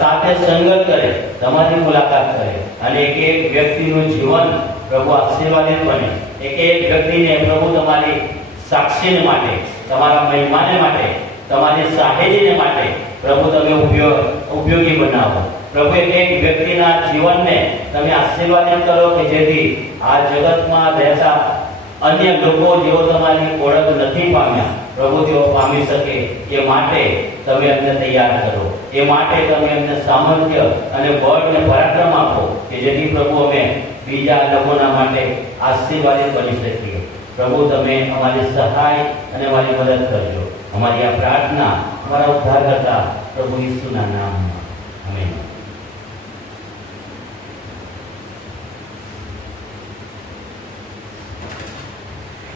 સાથે સંગત કરે, તમારી મુલાકાત કરે અને એક વ્યક્તિનું જીવન પ્રભુ આશીર્વાદિત બને. એક વ્યક્તિને પ્રભુ તમારી સાક્ષીને માટે, તમારા મહિમાને માટે, તમારી સાહેલીને માટે પ્રભુ તમે ઉપયોગી બનાવો. પ્રભુ એક વ્યક્તિના જીવનને તમે આશીર્વાદિત કરો કે જેથી આ જગતમાં રહેતા અન્ય લોકો જેઓ તમારી ઓળખ નથી પામ્યા, પ્રભુ તેઓ પામી શકે એ માટે તમે એમને તૈયાર કરો. એ માટે તમે એમને સામર્થ્ય અને બળ અને પરાક્રમ આપો કે જેથી પ્રભુ અમે બીજા લોકોના માટે આશીર્વાદિત બની શકીએ. પ્રભુ તમે અમારી સહાય અને અમારી મદદ કરજો. અમારી આ પ્રાર્થના અમારા ઉદ્ધારકર્તા પ્રભુ ઈસુના નામમાં.